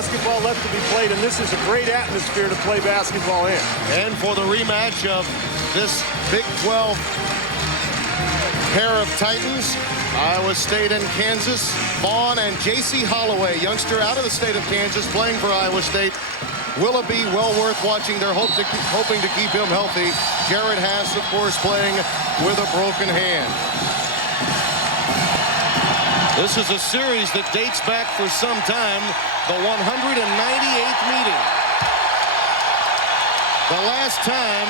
Basketball left to be played, and this is a great atmosphere to play basketball in. And for the rematch of this Big 12 pair of Titans, Iowa State and Kansas, Vaughn and J.C. Holloway, youngster out of the state of Kansas, playing for Iowa State. Willoughby, well worth watching. They're hoping to keep him healthy. Jared Haas, of course, playing with a broken hand. This is a series that dates back for some time, the 198th meeting. The last time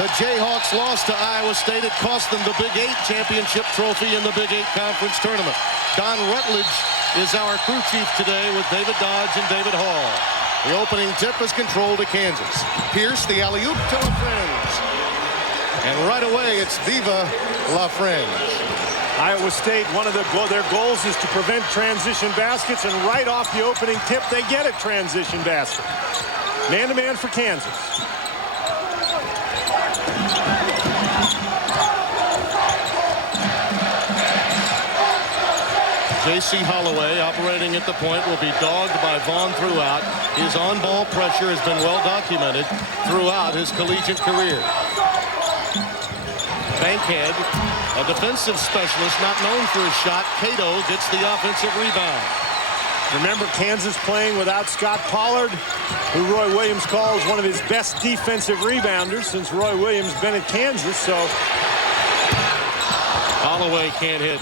the Jayhawks lost to Iowa State, it cost them the Big 8 championship trophy in the Big 8 conference tournament. Don Rutledge is our crew chief today with David Dodge and David Hall. The opening tip is controlled to Kansas. Pierce, the alley-oop to LaFrenge. And right away, it's Viva LaFrenge. Iowa State, one of their goals is to prevent transition baskets, and right off the opening tip, they get a transition basket. Man-to-man for Kansas. J.C. Holloway, operating at the point, will be dogged by Vaughn throughout. His on-ball pressure has been well documented throughout his collegiate career. Bankhead, a defensive specialist not known for his shot. Cato gets the offensive rebound. Remember, Kansas playing without Scott Pollard, who Roy Williams calls one of his best defensive rebounders since Roy Williams been at Kansas. So Holloway can't hit.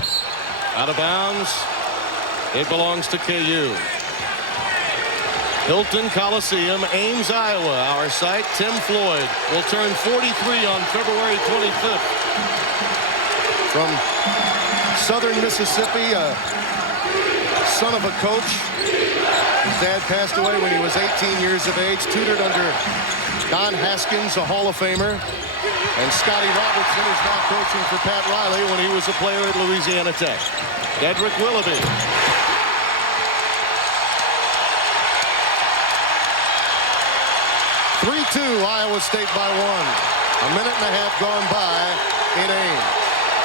Out of bounds. It belongs to KU. Hilton Coliseum, Ames, Iowa. Our site, Tim Floyd, will turn 43 on February 25th. From southern Mississippi, son of a coach. His dad passed away when he was 18 years of age, tutored under Don Haskins, a Hall of Famer. And Scotty Robertson is now coaching for Pat Riley when he was a player at Louisiana Tech. Dedrick Willoughby. 3-2, Iowa State by 1. A minute and a half gone by in Ames.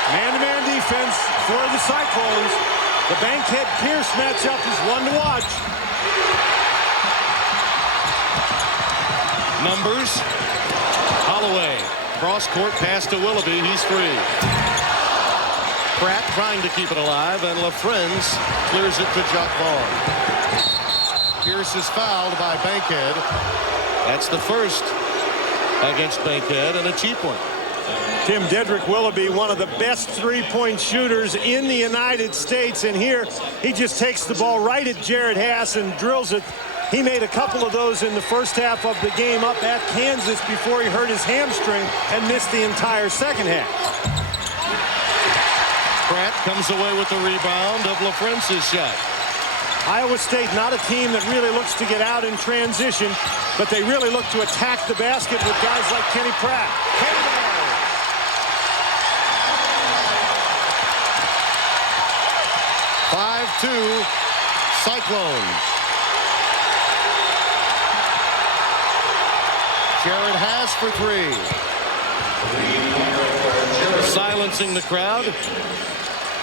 Man-to-man defense for the Cyclones. The Bankhead-Pierce matchup is one to watch. Numbers. Holloway. Cross-court pass to Willoughby. He's free. Pratt trying to keep it alive, and LaFrenge clears it to Jacques Vaughn. Pierce is fouled by Bankhead. That's the first against Bankhead, and a cheap one. Tim, Dedrick Willoughby, one of the best three-point shooters in the United States, and here he just takes the ball right at Jared Haas and drills it. He made a couple of those in the first half of the game up at Kansas before he hurt his hamstring and missed the entire second half. Pratt comes away with the rebound of LaFrence's shot. Iowa State, not a team that really looks to get out in transition, but they really look to attack the basket with guys like Kenny Pratt. 5-2 Cyclones. Jared Haas for 3. Silencing the crowd.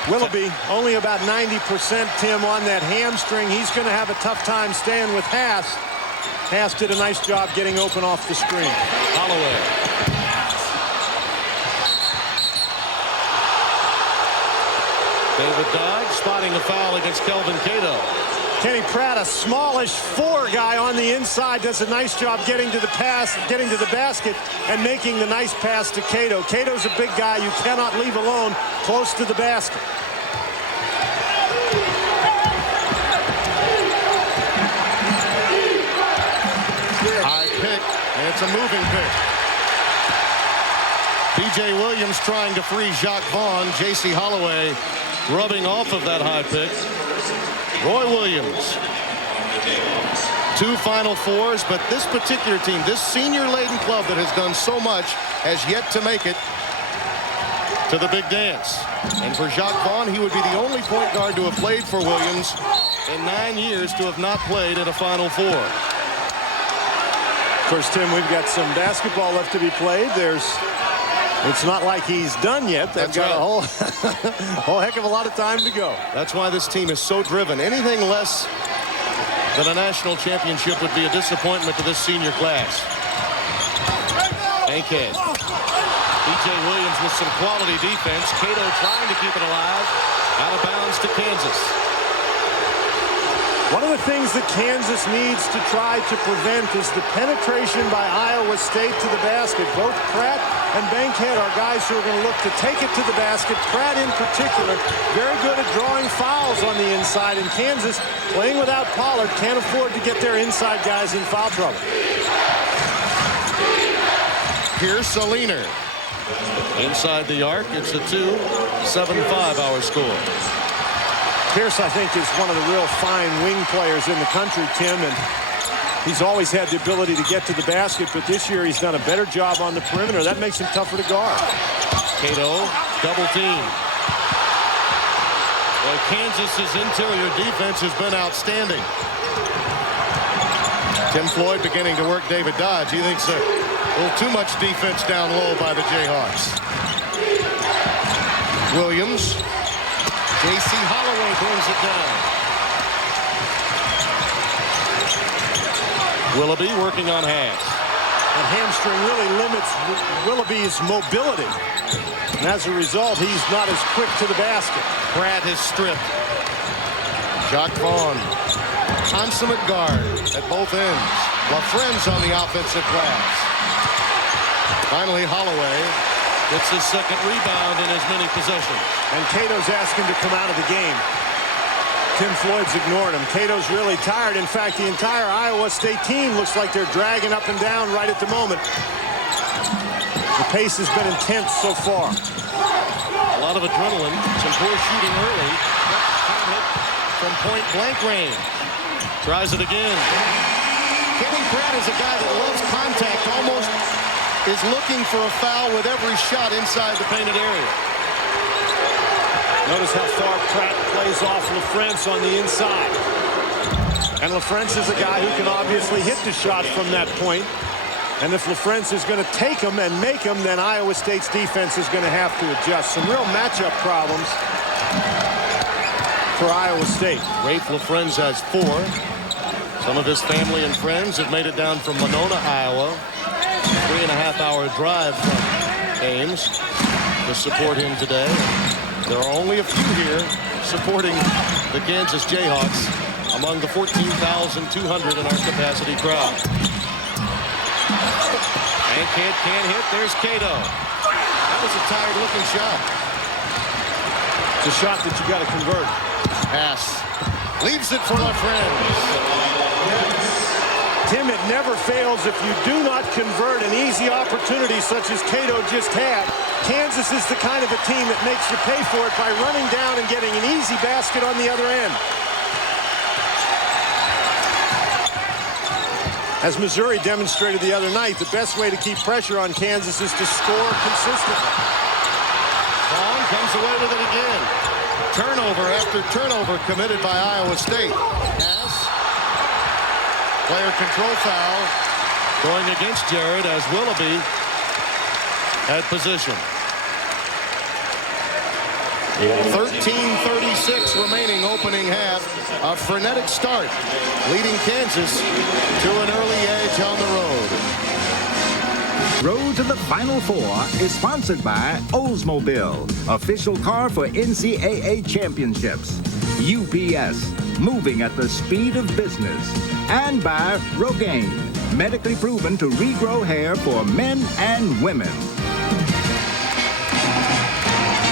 Willoughby only about 90%, Tim, on that hamstring. He's going to have a tough time staying with Haas. Haas did a nice job getting open off the screen. Holloway. David Dodge spotting a foul against Kelvin Cato. Kenny Pratt, a smallish 4 guy on the inside, does a nice job getting to the pass, getting to the basket, and making the nice pass to Cato. Cato's a big guy you cannot leave alone close to the basket. High pick, and it's a moving pick. B.J. Williams trying to free Jacques Vaughn. J.C. Holloway rubbing off of that high pick. Roy Williams. 2 Final Fours, but this particular team, this senior-laden club that has done so much, has yet to make it to the big dance. And for Jacques Vaughn, he would be the only point guard to have played for Williams in 9 years to have not played in a Final Four. Of course, Tim, we've got some basketball left to be played. It's not like he's done yet. They've got a whole heck of a lot of time to go. That's why this team is so driven. Anything less that a national championship would be a disappointment to this senior class. Bankhead. B.J. Williams with some quality defense. Cato trying to keep it alive. Out of bounds to Kansas. One of the things that Kansas needs to try to prevent is the penetration by Iowa State to the basket. Both Pratt and Bankhead are guys who are going to look to take it to the basket. Pratt in particular, very good at drawing fouls on the inside. And Kansas, playing without Pollard, can't afford to get their inside guys in foul trouble. Here's Saliner. Inside the arc, it's a 2-7-5 our score. Pierce, I think, is one of the real fine wing players in the country, Tim, and he's always had the ability to get to the basket, but this year he's done a better job on the perimeter. That makes him tougher to guard. Cato, double team. Well, Kansas's interior defense has been outstanding. Tim Floyd beginning to work David Dodge. He thinks a little too much defense down low by the Jayhawks. Williams. J.C. Holloway brings it down. Willoughby working on Haas. That hamstring really limits Willoughby's mobility. And as a result, he's not as quick to the basket. Pratt is stripped. Jacques Vaughn. Consummate guard at both ends. LaFrenz on the offensive glass. Finally, Holloway gets his second rebound in as many possessions. And Cato's asking to come out of the game. Tim Floyd's ignored him. Cato's really tired. In fact, the entire Iowa State team looks like they're dragging up and down right at the moment. The pace has been intense so far. A lot of adrenaline. Some poor shooting early. Can't hit from point blank range. Tries it again. Kenny Pratt is a guy that loves contact. Almost is looking for a foul with every shot inside the painted area. Notice how far Pratt plays off LaFrenz on the inside. And LaFrenz is a guy who can obviously hit the shot from that point. And if LaFrenz is going to take him and make him, then Iowa State's defense is going to have to adjust. Some real matchup problems for Iowa State. Rafe LaFrenz has 4. Some of his family and friends have made it down from Monona, Iowa. 3.5-hour drive from Ames to support him today. There are only a few here supporting the Kansas Jayhawks among the 14,200 in our capacity crowd. And can't hit. There's Cato. That was a tired-looking shot. It's a shot that you got to convert. Pass. Leaves it for LaFrenz. Tim, it never fails if you do not convert an easy opportunity such as Cato just had. Kansas is the kind of a team that makes you pay for it by running down and getting an easy basket on the other end. As Missouri demonstrated the other night, the best way to keep pressure on Kansas is to score consistently. Vaughn comes away with it again. Turnover after turnover committed by Iowa State. Player control foul going against Jared as Willoughby had position. 13:36 remaining opening half. A frenetic start leading Kansas to an early edge on the road. Road to the Final Four is sponsored by Oldsmobile, official car for NCAA championships. UPS, moving at the speed of business. And by Rogaine, medically proven to regrow hair for men and women.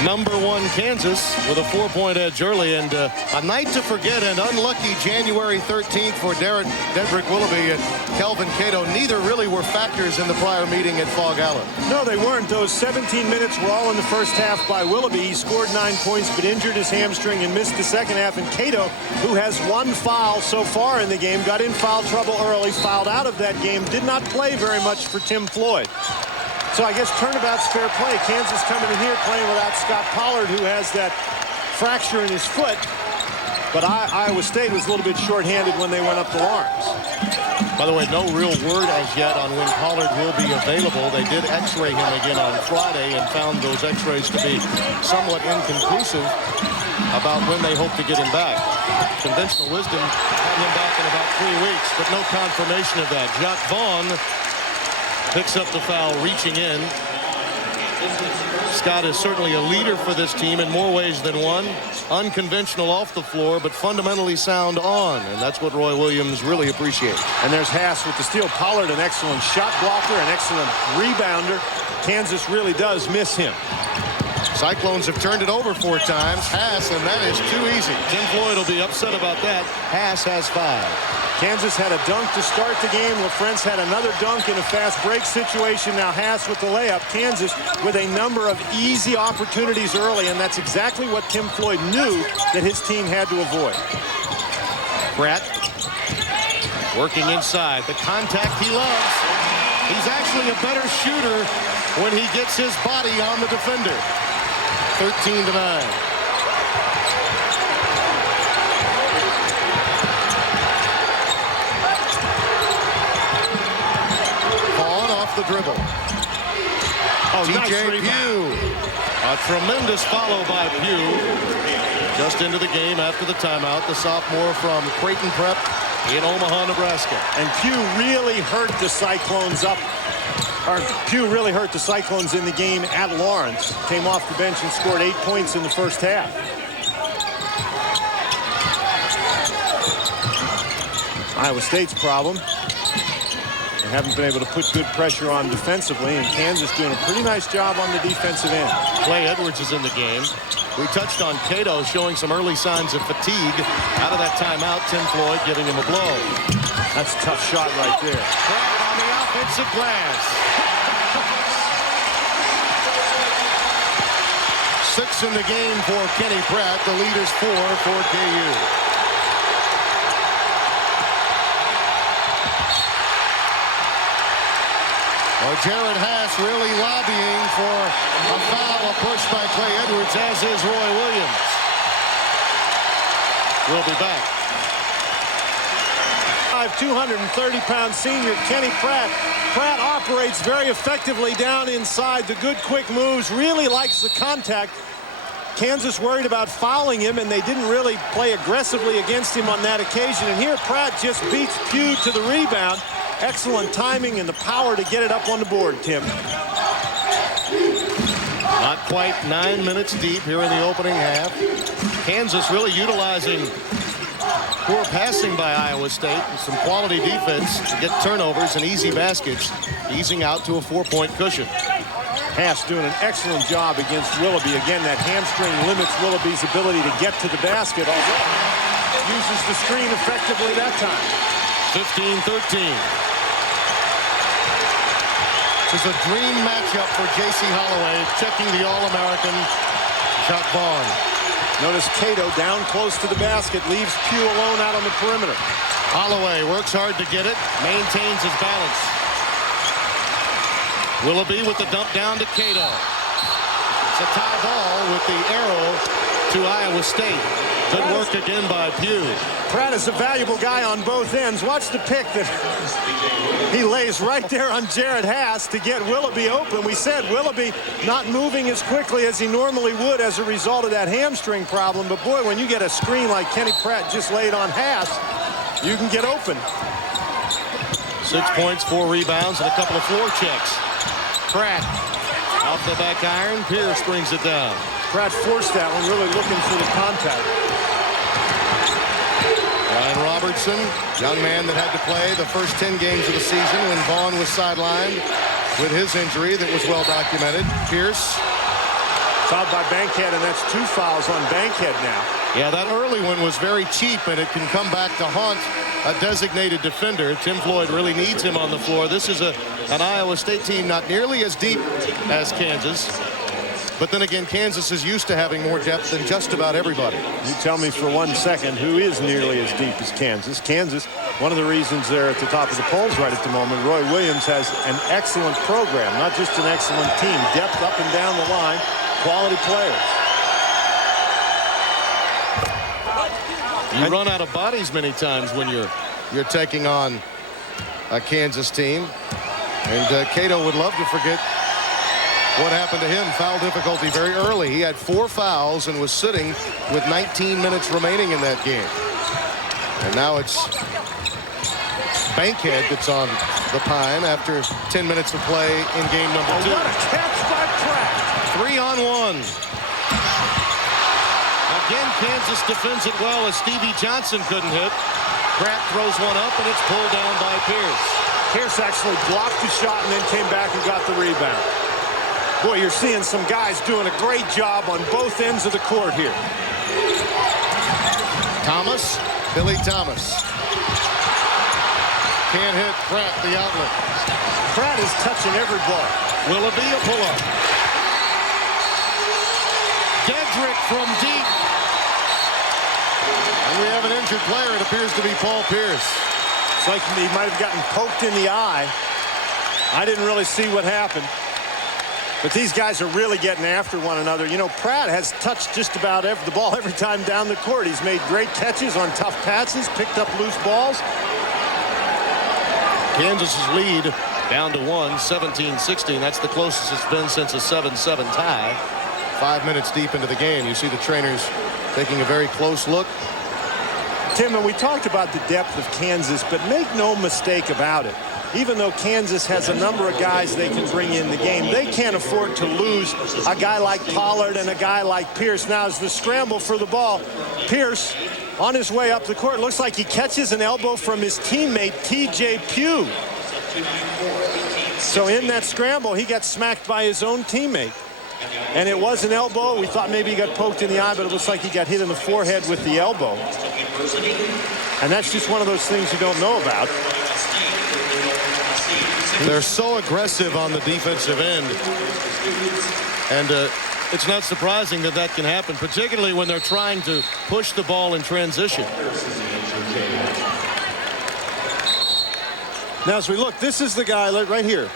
Number 1 Kansas with a 4-point edge early, and a night to forget. An unlucky January 13th for Dedrick Willoughby and Kelvin Cato. Neither really were factors in the prior meeting at Fog Allen. No, they weren't. Those 17 minutes were all in the first half by Willoughby. He scored 9 points but injured his hamstring and missed the second half. And Cato, who has 1 foul so far in the game, got in foul trouble early, fouled out of that game, did not play very much for Tim Floyd. So I guess turnabout's fair play. Kansas coming in here playing without Scott Pollard, who has that fracture in his foot. But Iowa State was a little bit shorthanded when they went up to Lawrence. By the way, no real word as yet on when Pollard will be available. They did x-ray him again on Friday and found those x-rays to be somewhat inconclusive. about when they hope to get him back. Conventional wisdom had him back in about 3 weeks, but no confirmation of that. Jacques Vaughn picks up the foul, reaching in. Scott is certainly a leader for this team in more ways than one. Unconventional off the floor, but fundamentally sound on, and that's what Roy Williams really appreciates. And there's Haas with the steal. Pollard, an excellent shot blocker, an excellent rebounder. Kansas really does miss him. Cyclones have turned it over 4 times. Haas, and that is too easy. Tim Floyd will be upset about that. Haas has 5. Kansas had a dunk to start the game. LaFrentz had another dunk in a fast break situation. Now Haas with the layup. Kansas with a number of easy opportunities early, and that's exactly what Tim Floyd knew that his team had to avoid. Pratt working inside. The contact he loves. He's actually a better shooter when he gets his body on the defender. 13-9. The dribble. Oh, TJ nice Pugh. A tremendous follow by Pugh. Just into the game after the timeout. The sophomore from Creighton Prep in Omaha, Nebraska. And Pugh really hurt the Cyclones up. Or Pugh really hurt the Cyclones in the game at Lawrence. Came off the bench and scored 8 points in the first half. Iowa State's problem. They haven't been able to put good pressure on defensively, and Kansas doing a pretty nice job on the defensive end. Clay Edwards is in the game. We touched on Cato showing some early signs of fatigue. Out of that timeout, Tim Floyd giving him a blow. That's a tough shot right there. Pratt on the offensive glass. 6 in the game for Kenny Pratt. The lead is 4 for KU. Well, Jared Haas really lobbying for a foul, a push by Clay Edwards, as is Roy Williams. We'll be back. 230-pound senior Kenny Pratt. Pratt operates very effectively down inside. The good quick moves, really likes the contact. Kansas worried about fouling him, and they didn't really play aggressively against him on that occasion. And here Pratt just beats Pugh to the rebound. Excellent timing and the power to get it up on the board, Tim. Not quite 9 minutes deep here in the opening half. Kansas really utilizing poor passing by Iowa State and some quality defense to get turnovers and easy baskets, easing out to a 4-point cushion. Haas doing an excellent job against Willoughby. Again, that hamstring limits Willoughby's ability to get to the basket, although uses the screen effectively that time. 15-13. This is a dream matchup for J.C. Holloway, checking the All-American Jacques Vaughn. Notice Cato down close to the basket, leaves Pugh alone out on the perimeter. Holloway works hard to get it, maintains his balance. Willoughby with the dump down to Cato. It's a tie ball with the arrow to Iowa State. Good work again by Pugh. Pratt is a valuable guy on both ends. Watch the pick that he lays right there on Jared Haas to get Willoughby open. We said Willoughby not moving as quickly as he normally would as a result of that hamstring problem. But boy, when you get a screen like Kenny Pratt just laid on Haas, you can get open. 6 points, 4 rebounds, and a couple of floor checks. Pratt off the back iron. Pierce brings it down. Pratt forced that one, really looking for the contact. Ryan Robertson, young man that had to play the first 10 games of the season when Vaughn was sidelined with his injury that was well documented. Pierce. Fouled by Bankhead, and that's 2 fouls on Bankhead now. Yeah, that early one was very cheap, and it can come back to haunt a designated defender. Tim Floyd really needs him on the floor. This is an Iowa State team not nearly as deep as Kansas. But then again, Kansas is used to having more depth than just about everybody. You tell me for 1 second who is nearly as deep as Kansas. Kansas, one of the reasons they're at the top of the polls right at the moment, Roy Williams has an excellent program, not just an excellent team. Depth up and down the line, quality players. You run out of bodies many times when you're taking on a Kansas team. And Cato would love to forget what happened to him. Foul difficulty very early. He had 4 fouls and was sitting with 19 minutes remaining in that game. And now it's Bankhead that's on the pine after 10 minutes of play in game number 2. What a catch by Pratt. 3-on-1. Again, Kansas defends it well as Stevie Johnson couldn't hit. Pratt throws one up, and it's pulled down by Pierce. Pierce actually blocked the shot and then came back and got the rebound. Boy, you're seeing some guys doing a great job on both ends of the court here. Thomas, Billy Thomas. Can't hit Pratt the outlet. Pratt is touching every ball. Willoughby a pull-up. Dedrick from deep. And we have an injured player. It appears to be Paul Pierce. It's like he might have gotten poked in the eye. I didn't really see what happened. But these guys are really getting after one another. You know, Pratt has touched just about the ball every time down the court. He's made great catches on tough passes, picked up loose balls. Kansas's lead down to 1, 17-16. That's the closest it's been since a 7-7 tie. 5 minutes deep into the game. You see the trainers taking a very close look. Tim, and we talked about the depth of Kansas, but make no mistake about it. Even though Kansas has a number of guys they can bring in the game, they can't afford to lose a guy like Pollard and a guy like Pierce. Now, as the scramble for the ball, Pierce on his way up the court, looks like he catches an elbow from his teammate, T.J. Pugh. So in that scramble, he got smacked by his own teammate. And it was an elbow. We thought maybe he got poked in the eye, but it looks like he got hit in the forehead with the elbow. And that's just one of those things you don't know about. They're so aggressive on the defensive end. And it's not surprising that that can happen, particularly when they're trying to push the ball in transition. Now, as we look, this is the guy right here.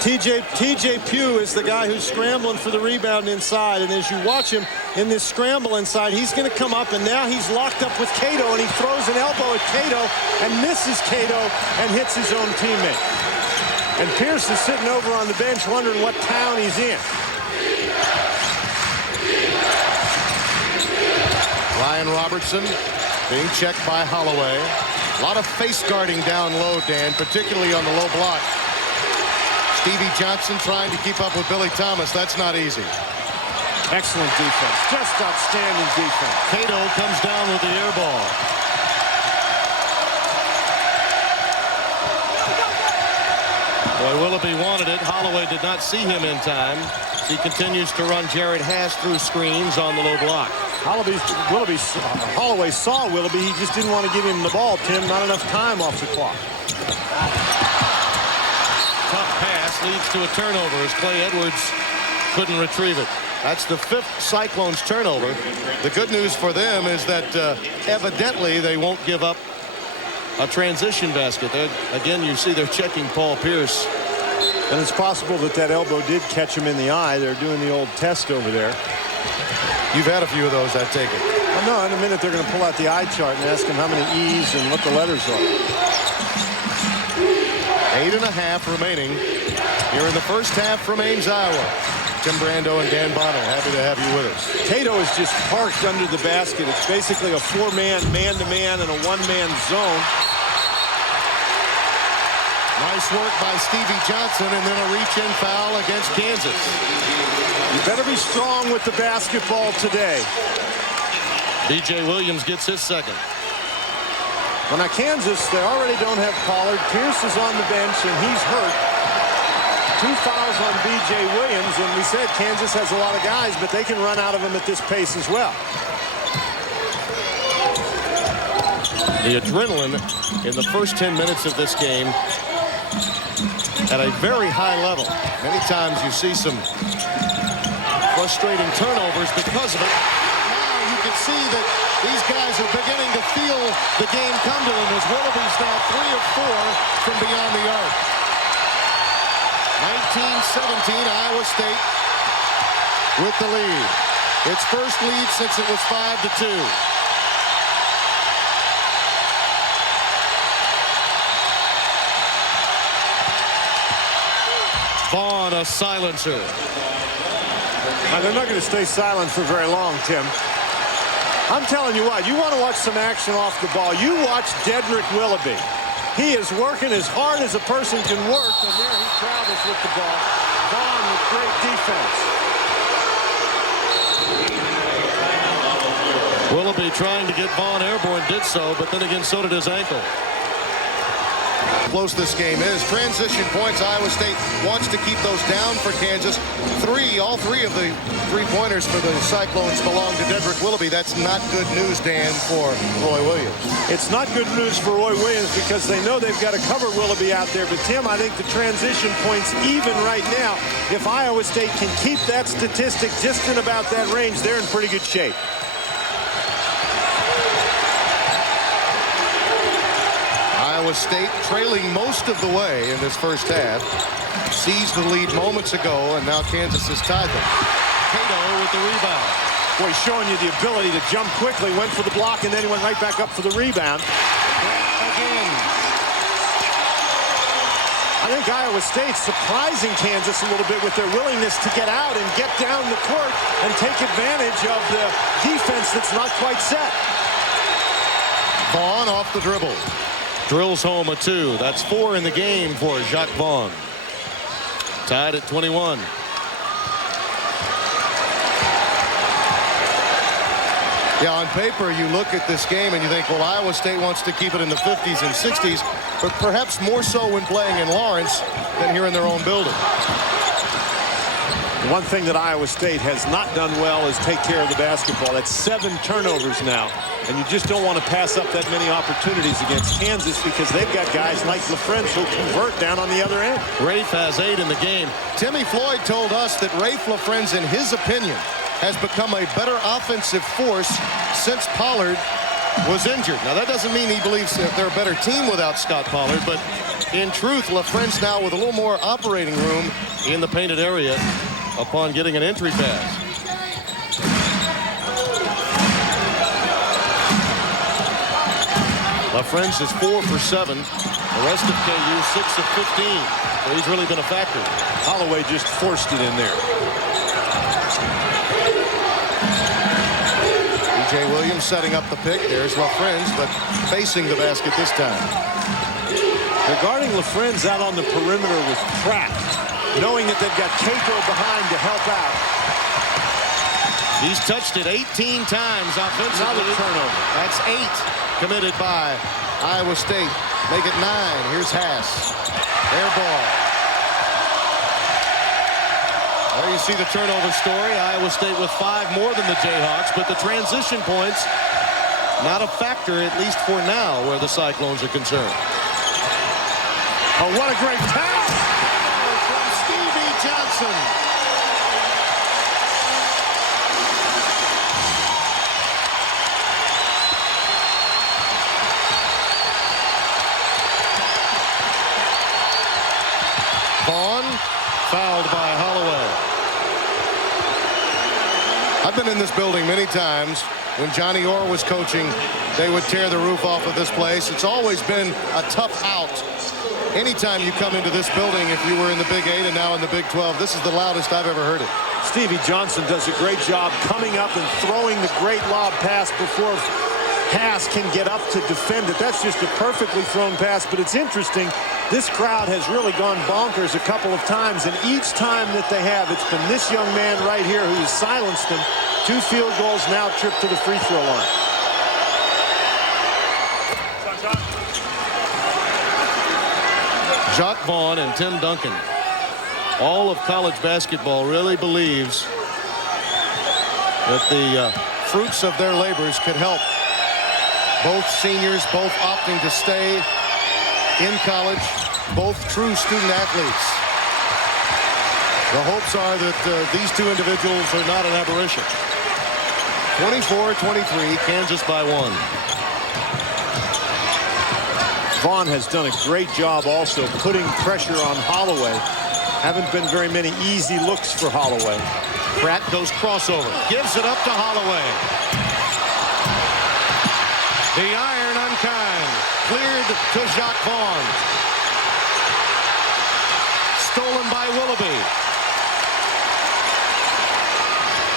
T.J. Pugh is the guy who's scrambling for the rebound inside. And as you watch him in this scramble inside, he's going to come up, and now he's locked up with Cato, and he throws an elbow at Cato and misses Cato and hits his own teammate. And Pierce is sitting over on the bench wondering what town he's in. Ryan Robertson being checked by Holloway. A lot of face guarding down low, Dan, particularly on the low block. Stevie Johnson trying to keep up with Billy Thomas. That's not easy. Excellent defense. Just outstanding defense. Cato comes down with the air ball. Boy, Willoughby wanted it. Holloway did not see him in time. He continues to run Jared Haas through screens on the low block. Holloway saw Willoughby. He just didn't want to give him the ball, Tim. Not enough time off the clock. Tough pass leads to a turnover as Clay Edwards couldn't retrieve it. That's the 5th Cyclones turnover. The good news for them is that evidently they won't give up a transition basket. Again, you see they're checking Paul Pierce. And it's possible that elbow did catch him in the eye. They're doing the old test over there. You've had a few of those, I take it. Well, no, in a minute they're going to pull out the eye chart and ask him how many E's and what the letters are. 8.5 remaining here in the first half from Ames, Iowa. Tim Brando and Dan Bonner, happy to have you with us. Cato is just parked under the basket. It's basically a 4-man, man-to-man, and a 1-man zone. Nice work by Stevie Johnson, and then a reach-in foul against Kansas. You better be strong with the basketball today. DJ Williams gets his second. Well, now Kansas, they already don't have Pollard. Pierce is on the bench, and he's hurt. 2 fouls on B.J. Williams, and we said Kansas has a lot of guys, but they can run out of them at this pace as well. The adrenaline in the first 10 minutes of this game at a very high level. Many times you see some frustrating turnovers because of it. Now you can see that these guys are beginning to feel the game come to them as Willoughby's now 3 of 4 from beyond the arc. 19-17, Iowa State with the lead. Its first lead since it was 5-2. Vaughn Vaughn a silencer. Now, they're not going to stay silent for very long, Tim. I'm telling you what, you want to watch some action off the ball. You watch Dedrick Willoughby. He is working as hard as a person can work, and there he travels with the ball. Vaughn with great defense. Willoughby trying to get Vaughn airborne, did so, but then again, so did his ankle. Close this game is. Transition points. Iowa State wants to keep those down for Kansas. All three of the three-pointers for the Cyclones belong to Dedrick Willoughby. That's not good news, Dan, for Roy Williams. It's not good news for Roy Williams because they know they've got to cover Willoughby out there. But, Tim, I think the transition points even right now, if Iowa State can keep that statistic just in about that range, they're in pretty good shape. Iowa State trailing most of the way in this first half. Seized the lead moments ago, and now Kansas has tied them. Cato with the rebound. Boy, showing you the ability to jump quickly, went for the block, and then he went right back up for the rebound. Again. I think Iowa State's surprising Kansas a little bit with their willingness to get out and get down the court and take advantage of the defense that's not quite set. Vaughn off the dribble. Drills home a 2. That's 4 in the game for Jacques Vaughn. Tied at 21. Yeah, on paper, you look at this game and you think, well, Iowa State wants to keep it in the 50s and 60s, but perhaps more so when playing in Lawrence than here in their own building. One thing that Iowa State has not done well is take care of the basketball. That's 7 turnovers now, and you just don't want to pass up that many opportunities against Kansas because they've got guys like LaFrentz who'll convert down on the other end. Rafe has 8 in the game. Timmy Floyd told us that Rafe LaFrentz, in his opinion, has become a better offensive force since Pollard was injured. Now, that doesn't mean he believes that they're a better team without Scott Pollard, but in truth, LaFrentz now with a little more operating room In the painted area upon getting an entry pass. LaFrentz is 4 for 7. The rest of KU 6 of 15. So he's really been a factor. Holloway just forced it in there. DJ Williams setting up the pick. There's LaFrentz, but facing the basket this time. They're guarding LaFrentz out on the perimeter with Pratt, knowing that they've got Cato behind to help out. He's touched it 18 times offensively. Another turnover. That's 8 committed by Iowa State. Make it 9. Here's Haas. Air ball. There you see the turnover story. Iowa State with 5 more than the Jayhawks, but the transition points not a factor, at least for now, where the Cyclones are concerned. Oh, what a great pass from Stevie Johnson. Vaughn fouled by Holloway. I've been in this building many times. When Johnny Orr was coaching, they would tear the roof off of this place. It's always been a tough out. Anytime you come into this building, if you were in the Big 8 and now in the Big 12, this is the loudest I've ever heard it. Stevie Johnson does a great job coming up and throwing the great lob pass before Haas can get up to defend it. That's just a perfectly thrown pass, but it's interesting. This crowd has really gone bonkers a couple of times, and each time that they have, it's been this young man right here who's silenced them. 2 field goals, now trip to the free throw line. Jacques Vaughn and Tim Duncan. All of college basketball really believes that the Fruits of their labors could help. Both seniors, both opting to stay in college, both true student athletes. The hopes are that these 2 individuals are not an aberration. 24-23, Kansas by 1. Vaughn has done a great job also putting pressure on Holloway. Haven't been very many easy looks for Holloway. Pratt goes crossover, gives it up to Holloway. The iron unkind, cleared to Jacques Vaughn. stolen by Willoughby.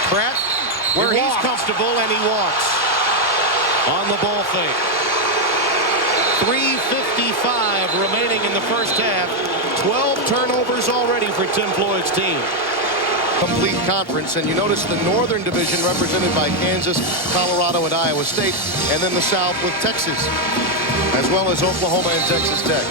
Pratt, where he's comfortable, and he walks on the ball fake. 3:55 remaining in the first half. 12 turnovers already for Tim Floyd's team. Complete conference, and you notice the Northern Division represented by Kansas, Colorado, and Iowa State, and then the South with Texas, as well as Oklahoma and Texas Tech.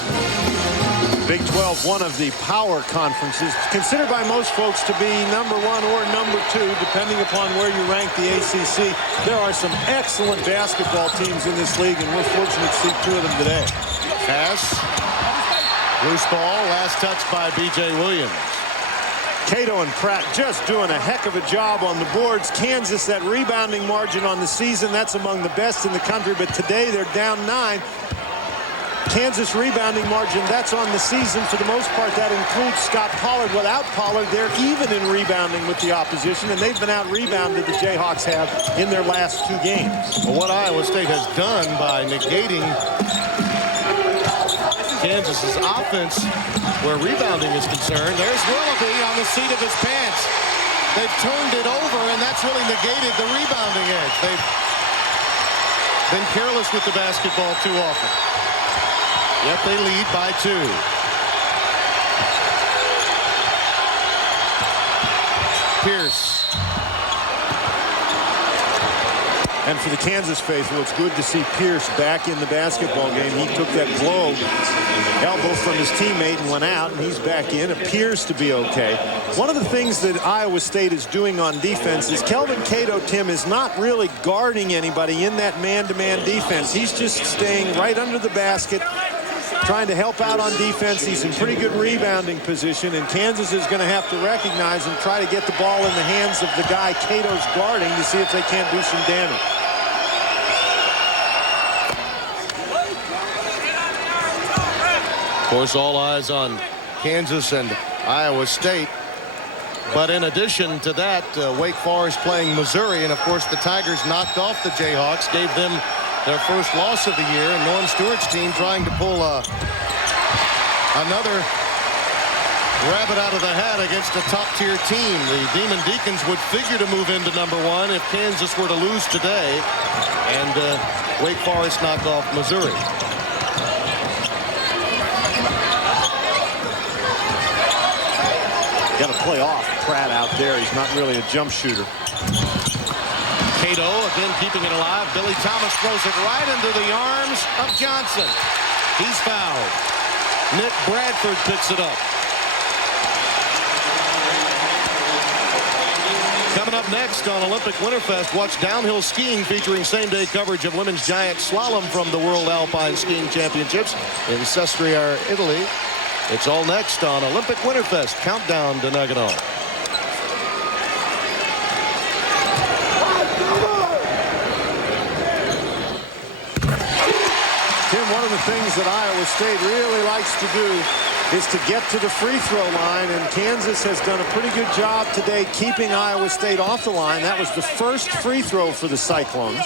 Big 12, one of the power conferences, considered by most folks to be number 1 or number 2, depending upon where you rank the ACC. There are some excellent basketball teams in this league, and we're fortunate to see 2 of them today. Pass. Loose ball. Last touch by B.J. Williams. Cato and Pratt just doing a heck of a job on the boards. Kansas, that rebounding margin on the season, that's among the best in the country, but today they're down 9. Kansas rebounding margin, that's on the season for the most part. That includes Scott Pollard. Without Pollard, they're even in rebounding with the opposition, and they've been out-rebounded, the Jayhawks have, in their last 2 games. Well, what Iowa State has done by negating Kansas's offense where rebounding is concerned. There's Willoughby on the seat of his pants. They've turned it over, and that's really negated the rebounding edge. They've been careless with the basketball too often. Yet they lead by 2. Pierce. And for the Kansas faithful, it's good to see Pierce back in the basketball game. He took that blow, elbow from his teammate, and went out, and he's back in. Appears to be okay. One of the things that Iowa State is doing on defense is Kelvin Cato, Tim, is not really guarding anybody in that man-to-man defense. He's just staying right under the basket, trying to help out on defense. He's in pretty good rebounding position, and Kansas is going to have to recognize and try to get the ball in the hands of the guy Cato's guarding to see if they can't do some damage. Of course, all eyes on Kansas and Iowa State. But in addition to that, Wake Forest playing Missouri, and of course the Tigers knocked off the Jayhawks, gave them their first loss of the year, and Norm Stewart's team trying to pull another rabbit out of the hat against a top-tier team. The Demon Deacons would figure to move into number 1 if Kansas were to lose today, and Wake Forest knocked off Missouri. Got to play off Pratt out there. He's not really a jump shooter. Cato again keeping it alive. Billy Thomas throws it right into the arms of Johnson. He's fouled. Nick Bradford picks it up. Coming up next on Olympic Winterfest, watch downhill skiing featuring same-day coverage of women's giant slalom from the World Alpine Skiing Championships in Sestriere, Italy. It's all next on Olympic Winterfest Countdown to Nagano. Tim, one of the things that Iowa State really likes to do is to get to the free throw line, and Kansas has done a pretty good job today keeping Iowa State off the line. That was the first free throw for the Cyclones.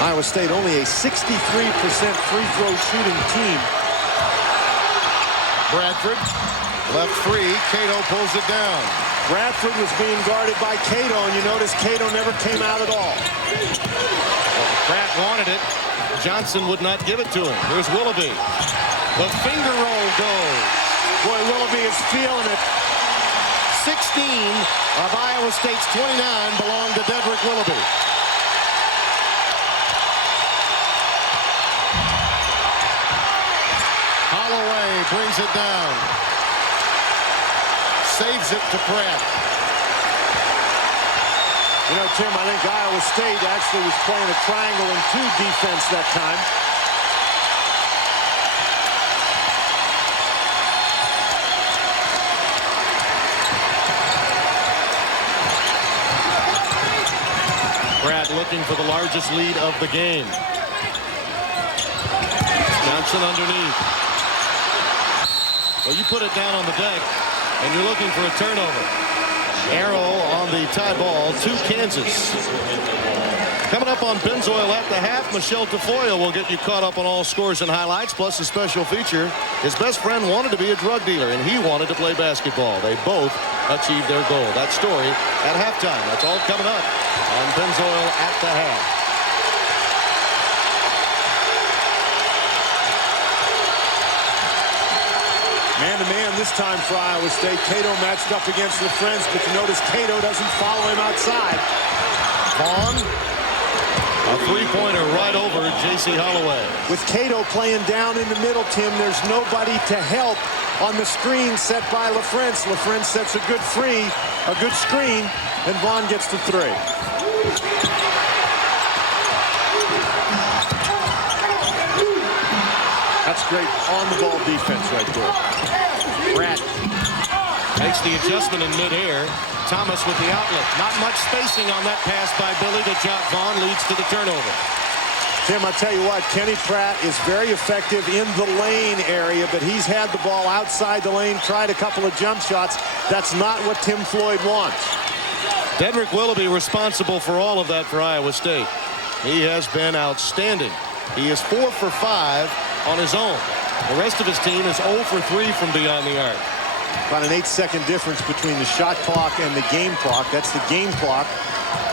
Iowa State only a 63% free throw shooting team. Bradford left free. Cato pulls it down. Bradford was being guarded by Cato, and you notice Cato never came out at all. Well, Pratt wanted it. Johnson would not give it to him. Here's Willoughby. The finger roll goes. Boy, Willoughby is feeling it. 16 of Iowa State's 29 belong to Dedrick Willoughby. Brings it down. Saves it to Pratt. You know, Tim, I think Iowa State actually was playing a triangle and 2 defense that time. Pratt looking for the largest lead of the game. Johnson underneath. Well, you put it down on the deck, and you're looking for a turnover. Arrow on the tie ball to Kansas. Coming up on Pennzoil at the half, Michelle Tafoya will get you caught up on all scores and highlights, plus a special feature. His best friend wanted to be a drug dealer, and he wanted to play basketball. They both achieved their goal. That story at halftime. That's all coming up on Pennzoil at the half. Man-to-man this time for Iowa State. Cato matched up against LaFrentz, but you notice Cato doesn't follow him outside. Vaughn, a three-pointer right over J.C. Holloway. With Cato playing down in the middle, Tim, there's nobody to help on the screen set by LaFrentz. LaFrentz sets a good screen, and Vaughn gets to three. That's great on-the-ball defense right there. Pratt makes the adjustment in midair. Thomas with the outlet. Not much spacing on that pass by Billy to Jock Vaughn, leads to the turnover. Tim, I tell you what, Kenny Pratt is very effective in the lane area, but he's had the ball outside the lane, tried a couple of jump shots. That's not what Tim Floyd wants. Dedrick Willoughby responsible for all of that for Iowa State. He has been outstanding. He is 4 for 5 on his own. The rest of his team is 0 for 3 from beyond the arc. About an 8-second difference between the shot clock and the game clock. That's the game clock,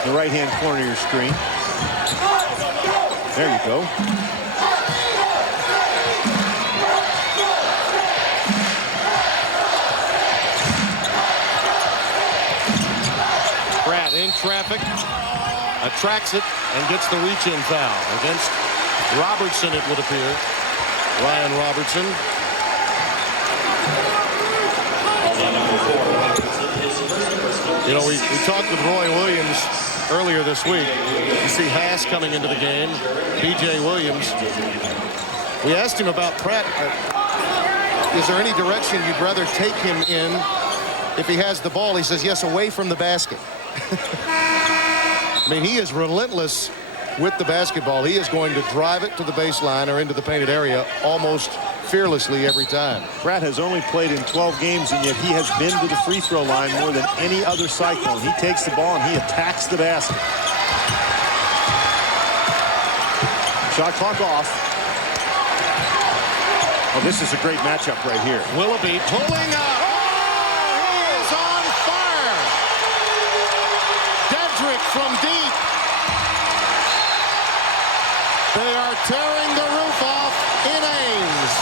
the right-hand corner of your screen. There you go. Pratt in traffic, attracts it, and gets the reach-in foul against Robertson, it would appear. Ryan Robertson. You know, we talked with Roy Williams earlier this week. You see Haas coming into the game, B.J. Williams. We asked him about Pratt. Is there any direction you'd rather take him in if he has the ball? He says, yes, away from the basket. I mean, he is relentless with the basketball. He is going to drive it to the baseline or into the painted area almost fearlessly every time. Pratt has only played in 12 games, and yet he has been to the free throw line more than any other Cyclone. He takes the ball and he attacks the basket. Shot clock off. Oh, this is a great matchup right here. Willoughby pulling up. Oh, he is on fire. Dedrick from deep. They are tearing the roof off in Ames.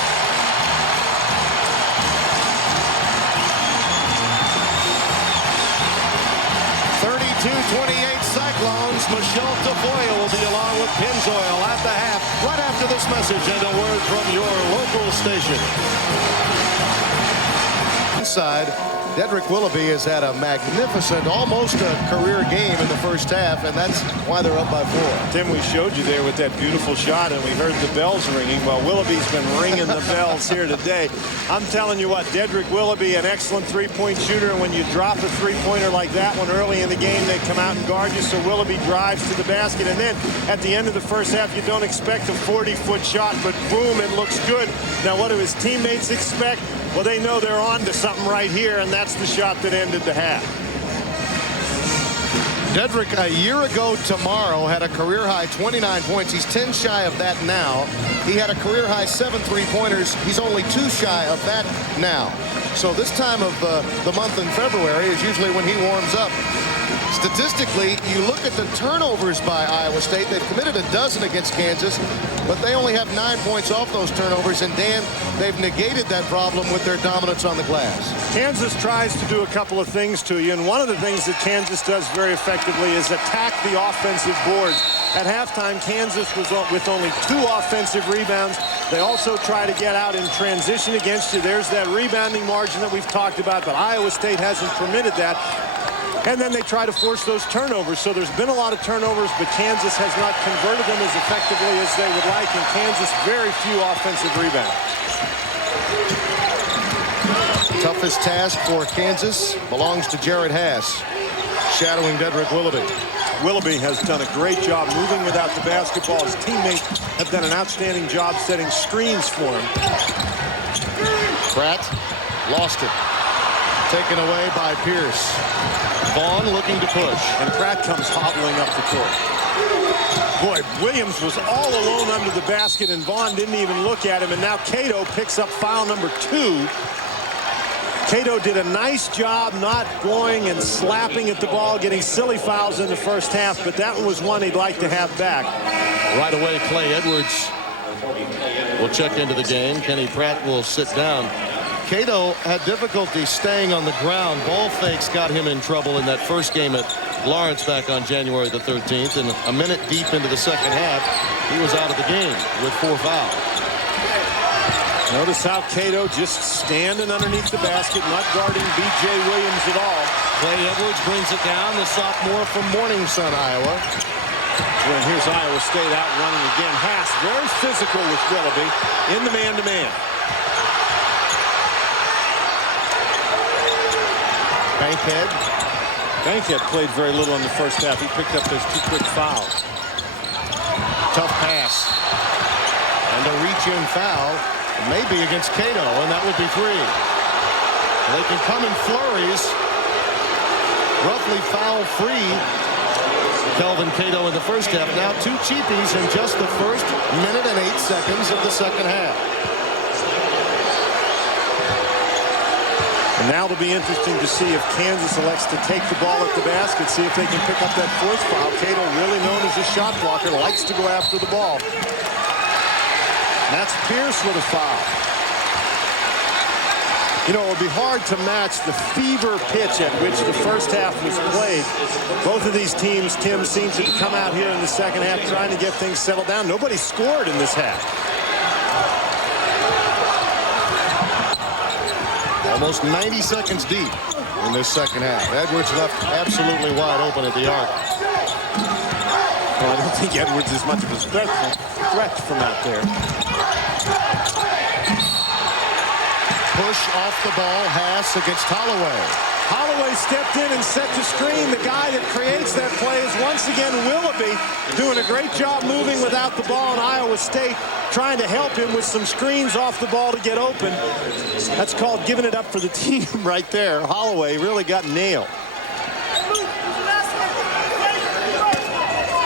.28 Cyclones. Michelle Tafoya will be along with Pennzoil at the half right after this message and a word from your local station. Inside, Dedrick Willoughby has had a magnificent, almost a career game in the first half, and that's why they're up by 4. Tim, we showed you there with that beautiful shot, and we heard the bells ringing. Well, Willoughby's been ringing the bells here today. I'm telling you what, Dedrick Willoughby, an excellent three-point shooter, and when you drop a three-pointer like that one early in the game, they come out and guard you, so Willoughby drives to the basket, and then at the end of the first half, you don't expect a 40-foot shot, but boom, it looks good. Now, what do his teammates expect? Well, they know they're on to something right here, and that's the shot that ended the half. Dedrick, a year ago tomorrow, had a career-high 29 points. He's 10 shy of that now. He had a career-high 7 three-pointers. He's only 2 shy of that now. So this time of the month in February is usually when he warms up. Statistically, you look at the turnovers by Iowa State. They've committed a dozen against Kansas, but they only have 9 points off those turnovers. And, Dan, they've negated that problem with their dominance on the glass. Kansas tries to do a couple of things to you, and one of the things that Kansas does very effectively is attack the offensive boards. At halftime, Kansas was with only 2 offensive rebounds. They also try to get out in transition against you. There's that rebounding margin that we've talked about, but Iowa State hasn't permitted that. And then they try to force those turnovers. So there's been a lot of turnovers, but Kansas has not converted them as effectively as they would like. And Kansas, very few offensive rebounds. Toughest task for Kansas belongs to Jared Haas, shadowing Dedrick Willoughby. Willoughby has done a great job moving without the basketball. His teammates have done an outstanding job setting screens for him. Pratt lost it. Taken away by Pierce. Vaughn looking to push. And Pratt comes hobbling up the court. Boy, Williams was all alone under the basket, and Vaughn didn't even look at him. And now Cato picks up foul number 2. Cato did a nice job not going and slapping at the ball, getting silly fouls in the first half, but that one was one he'd like to have back. Right away, Clay Edwards will check into the game. Kenny Pratt will sit down. Cato had difficulty staying on the ground. Ball fakes got him in trouble in that first game at Lawrence back on January the 13th. And a minute deep into the second half, he was out of the game with 4 fouls. Notice how Cato just standing underneath the basket, not guarding B.J. Williams at all. Clay Edwards brings it down, the sophomore from Morning Sun, Iowa. And here's Iowa State out running again. Haas very physical with Willoughby in the man-to-man. Bankhead played very little in the first half. He picked up those 2 quick fouls. Tough pass. And a reach-in foul. Maybe against Cato, and that would be 3. They can come in flurries. Roughly foul-free. Kelvin Cato in the first half. Now 2 cheapies in just the first Minute and 8 seconds of the second half. And now it'll be interesting to see if Kansas elects to take the ball at the basket, see if they can pick up that 4th foul. Cato, really known as a shot blocker, likes to go after the ball. That's Pierce with a foul. You know, it would be hard to match the fever pitch at which the first half was played. Both of these teams, Tim, seem to come out here in the second half trying to get things settled down. Nobody scored in this half. Almost 90 seconds deep in this second half. Edwards left absolutely wide open at the arc. Well, I don't think Edwards is much of a threat from out there. Push off the ball, Haas against Holloway. Holloway stepped in and set the screen. The guy that creates that play is once again Willoughby, doing a great job moving without the ball, in Iowa State trying to help him with some screens off the ball to get open. That's called giving it up for the team right there. Holloway really got nailed.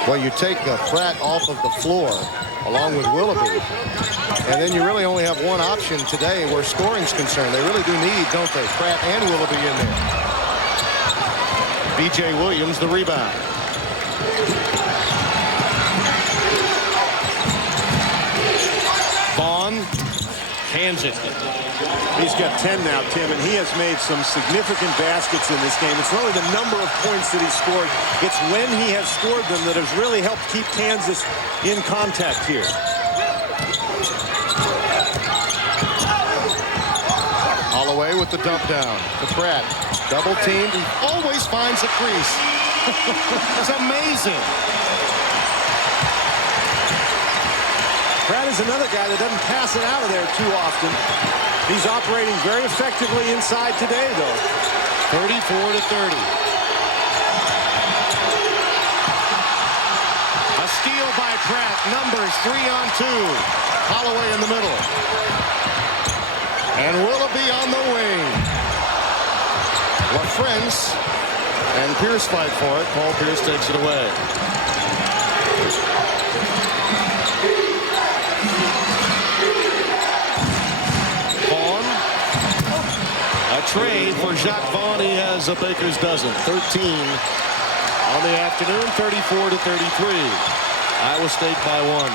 Well, you take Pratt off of the floor along with Willoughby, and then you really only have one option today where scoring's concerned. They really do need, don't they, Pratt and Willoughby in there. B.J. Williams, the rebound. Vaughn hands it. He's got 10 now, Tim, and he has made some significant baskets in this game. It's not only the number of points that he scored, it's when he has scored them that has really helped keep Kansas in contact here. Holloway with the dump down to Pratt. Double teamed. He always finds a crease. It's amazing. Pratt is another guy that doesn't pass it out of there too often. He's operating very effectively inside today, though. 34-30. A steal by Pratt. Numbers 3-on-2. Holloway in the middle. And Willoughby on the wing. LaFrance and Pierce fight for it. Paul Pierce takes it away. Vaughn. A trade for Jacques Vaughn. He has a baker's dozen. 13 on the afternoon. 34-33. Iowa State by 1.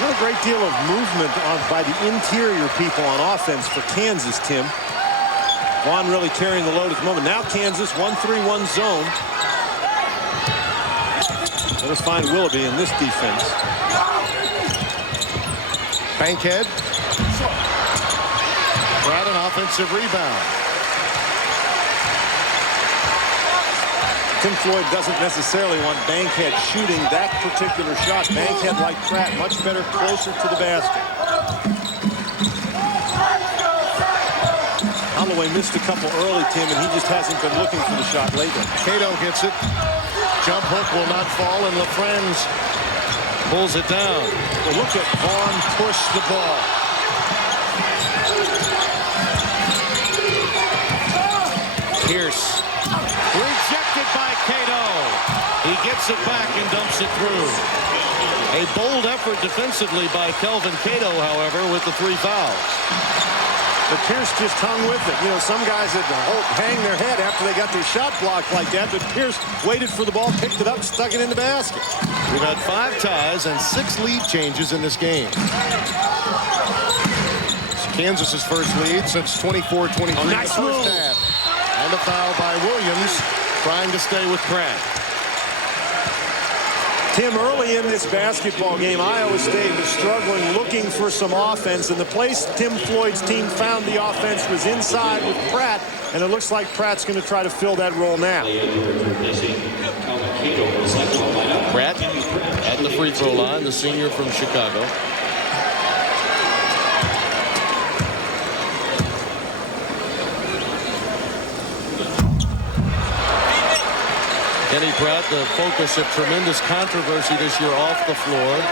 Not a great deal of movement by the interior people on offense for Kansas, Tim. Vaughn really carrying the load at the moment. Now Kansas 1-3-1 zone. Let us find Willoughby in this defense. Bankhead. Pratt an offensive rebound. Tim Floyd doesn't necessarily want Bankhead shooting that particular shot. Bankhead, like Pratt, much better closer to the basket. Holloway missed a couple early, Tim, and he just hasn't been looking for the shot lately. Cato gets it. Jump hook will not fall, and LaFrance Pulls it down. Well, look at Vaughn push the ball. Pierce. Great rejected by Cato. He gets it back and dumps it through. A bold effort defensively by Kelvin Cato, however, with the 3 fouls. But Pierce just hung with it. You know, some guys that hang their head after they got their shot blocked like that, but Pierce waited for the ball, picked it up, stuck it in the basket. We've had 5 ties and 6 lead changes in this game. It's Kansas's first lead since 24-23 nice in the move. first half. And a foul by Williams, trying to stay with Pratt. Tim, early in this basketball game, Iowa State was struggling, looking for some offense, and the place Tim Floyd's team found the offense was inside with Pratt, and it looks like Pratt's going to try to fill that role now. Pratt at the free throw line, the senior from Chicago. Kenny Pratt, the focus of tremendous controversy this year off the floor.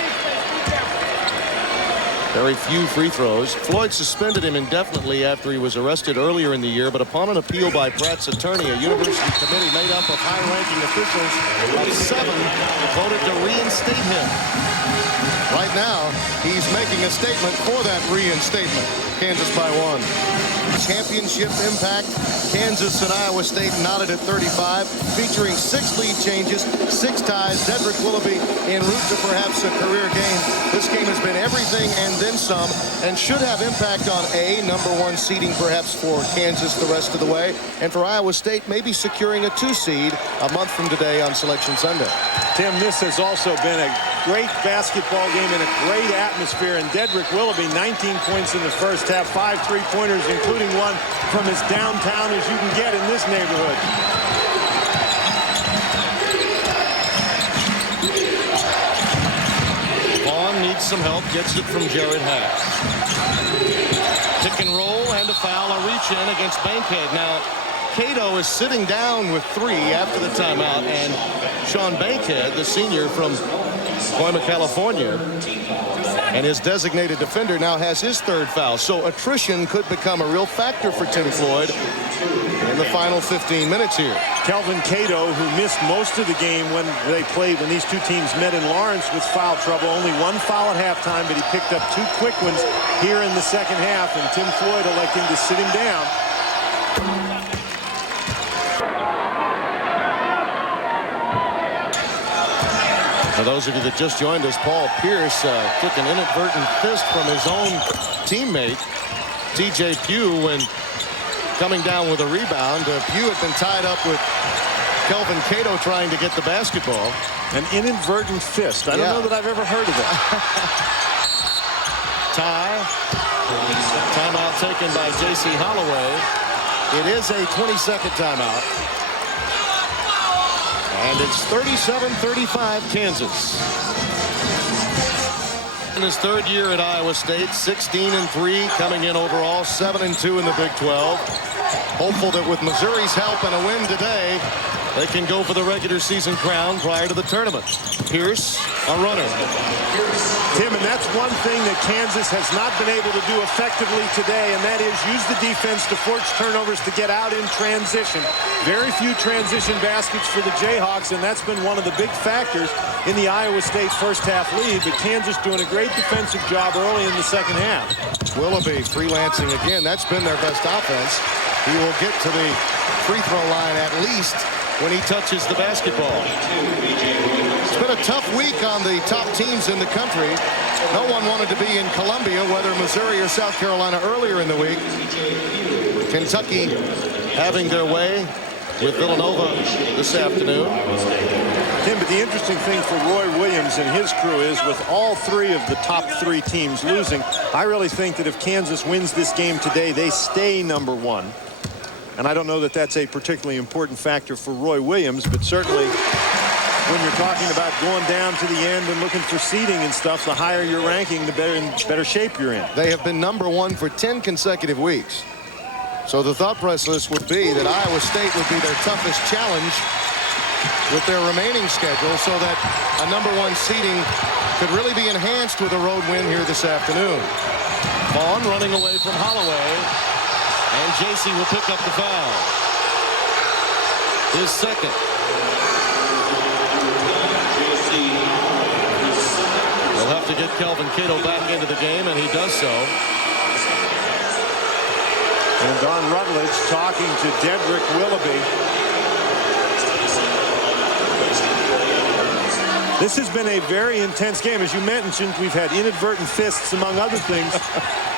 Very few free throws. Floyd suspended him indefinitely after he was arrested earlier in the year, but upon an appeal by Pratt's attorney, a university committee made up of high-ranking officials of 7 voted to reinstate him. Right now, he's making a statement for that reinstatement. Kansas by 1. Championship impact. Kansas and Iowa State knotted at 35, featuring 6 lead changes, 6 ties. Dedrick Willoughby en route to perhaps a career game. This game has been everything and then some, and should have impact on number 1 seeding perhaps for Kansas the rest of the way, and for Iowa State maybe securing a 2 seed a month from today on Selection Sunday. Tim, this has also been a great basketball game and a great atmosphere, and Dedrick Willoughby, 19 points in the first half, 5 3-pointers, including one from as downtown as you can get in this neighborhood. Vaughn needs some help, gets it from Jared Haas. Pick and roll and a foul, a reach in against Bankhead. Now, Cato is sitting down with 3 after the timeout, and Sean Bankhead, the senior from Colima, California, and his designated defender now has his 3rd foul. So attrition could become a real factor for Tim Floyd in the final 15 minutes here. Kelvin Cato, who missed most of the game when these 2 teams met in Lawrence with foul trouble. Only 1 foul at halftime, but he picked up 2 quick ones here in the second half, and Tim Floyd electing to sit him down. For those of you that just joined us, Paul Pierce took an inadvertent fist from his own teammate, TJ Pugh, when coming down with a rebound. Pugh had been tied up with Kelvin Cato trying to get the basketball. An inadvertent fist. I don't know that I've ever heard of it. Tie. Timeout taken by J.C. Holloway. It is a 20-second timeout. And it's 37-35 Kansas. In his 3rd year at Iowa State, 16-3, coming in overall, 7-2 in the Big 12. Hopeful that with Missouri's help and a win today, they can go for the regular season crown prior to the tournament. Pierce, a runner. Tim, and that's one thing that Kansas has not been able to do effectively today, and that is use the defense to force turnovers to get out in transition. Very few transition baskets for the Jayhawks, and that's been one of the big factors in the Iowa State first half lead, but Kansas doing a great defensive job early in the second half. Willoughby freelancing again. That's been their best offense. He will get to the free throw line at least when he touches the basketball. It's been a tough week on the top teams in the country. No one wanted to be in Columbia, whether Missouri or South Carolina earlier in the week. Kentucky having their way with Villanova this afternoon. Tim, but the interesting thing for Roy Williams and his crew is with all 3 of the top 3 teams losing, I really think that if Kansas wins this game today, they stay number 1. And I don't know that that's a particularly important factor for Roy Williams, but certainly when you're talking about going down to the end and looking for seeding and stuff, the higher your ranking, the better shape you're in. They have been number 1 for 10 consecutive weeks. So the thought process would be that Iowa State would be their toughest challenge with their remaining schedule, so that a number 1 seeding could really be enhanced with a road win here this afternoon. Vaughn running away from Holloway. And J.C. will pick up the foul. his second. They'll have to get Kelvin Cato back into the game, and he does so. And Don Rutledge talking to Dedrick Willoughby. This has been a very intense game. As you mentioned, we've had inadvertent fists, among other things.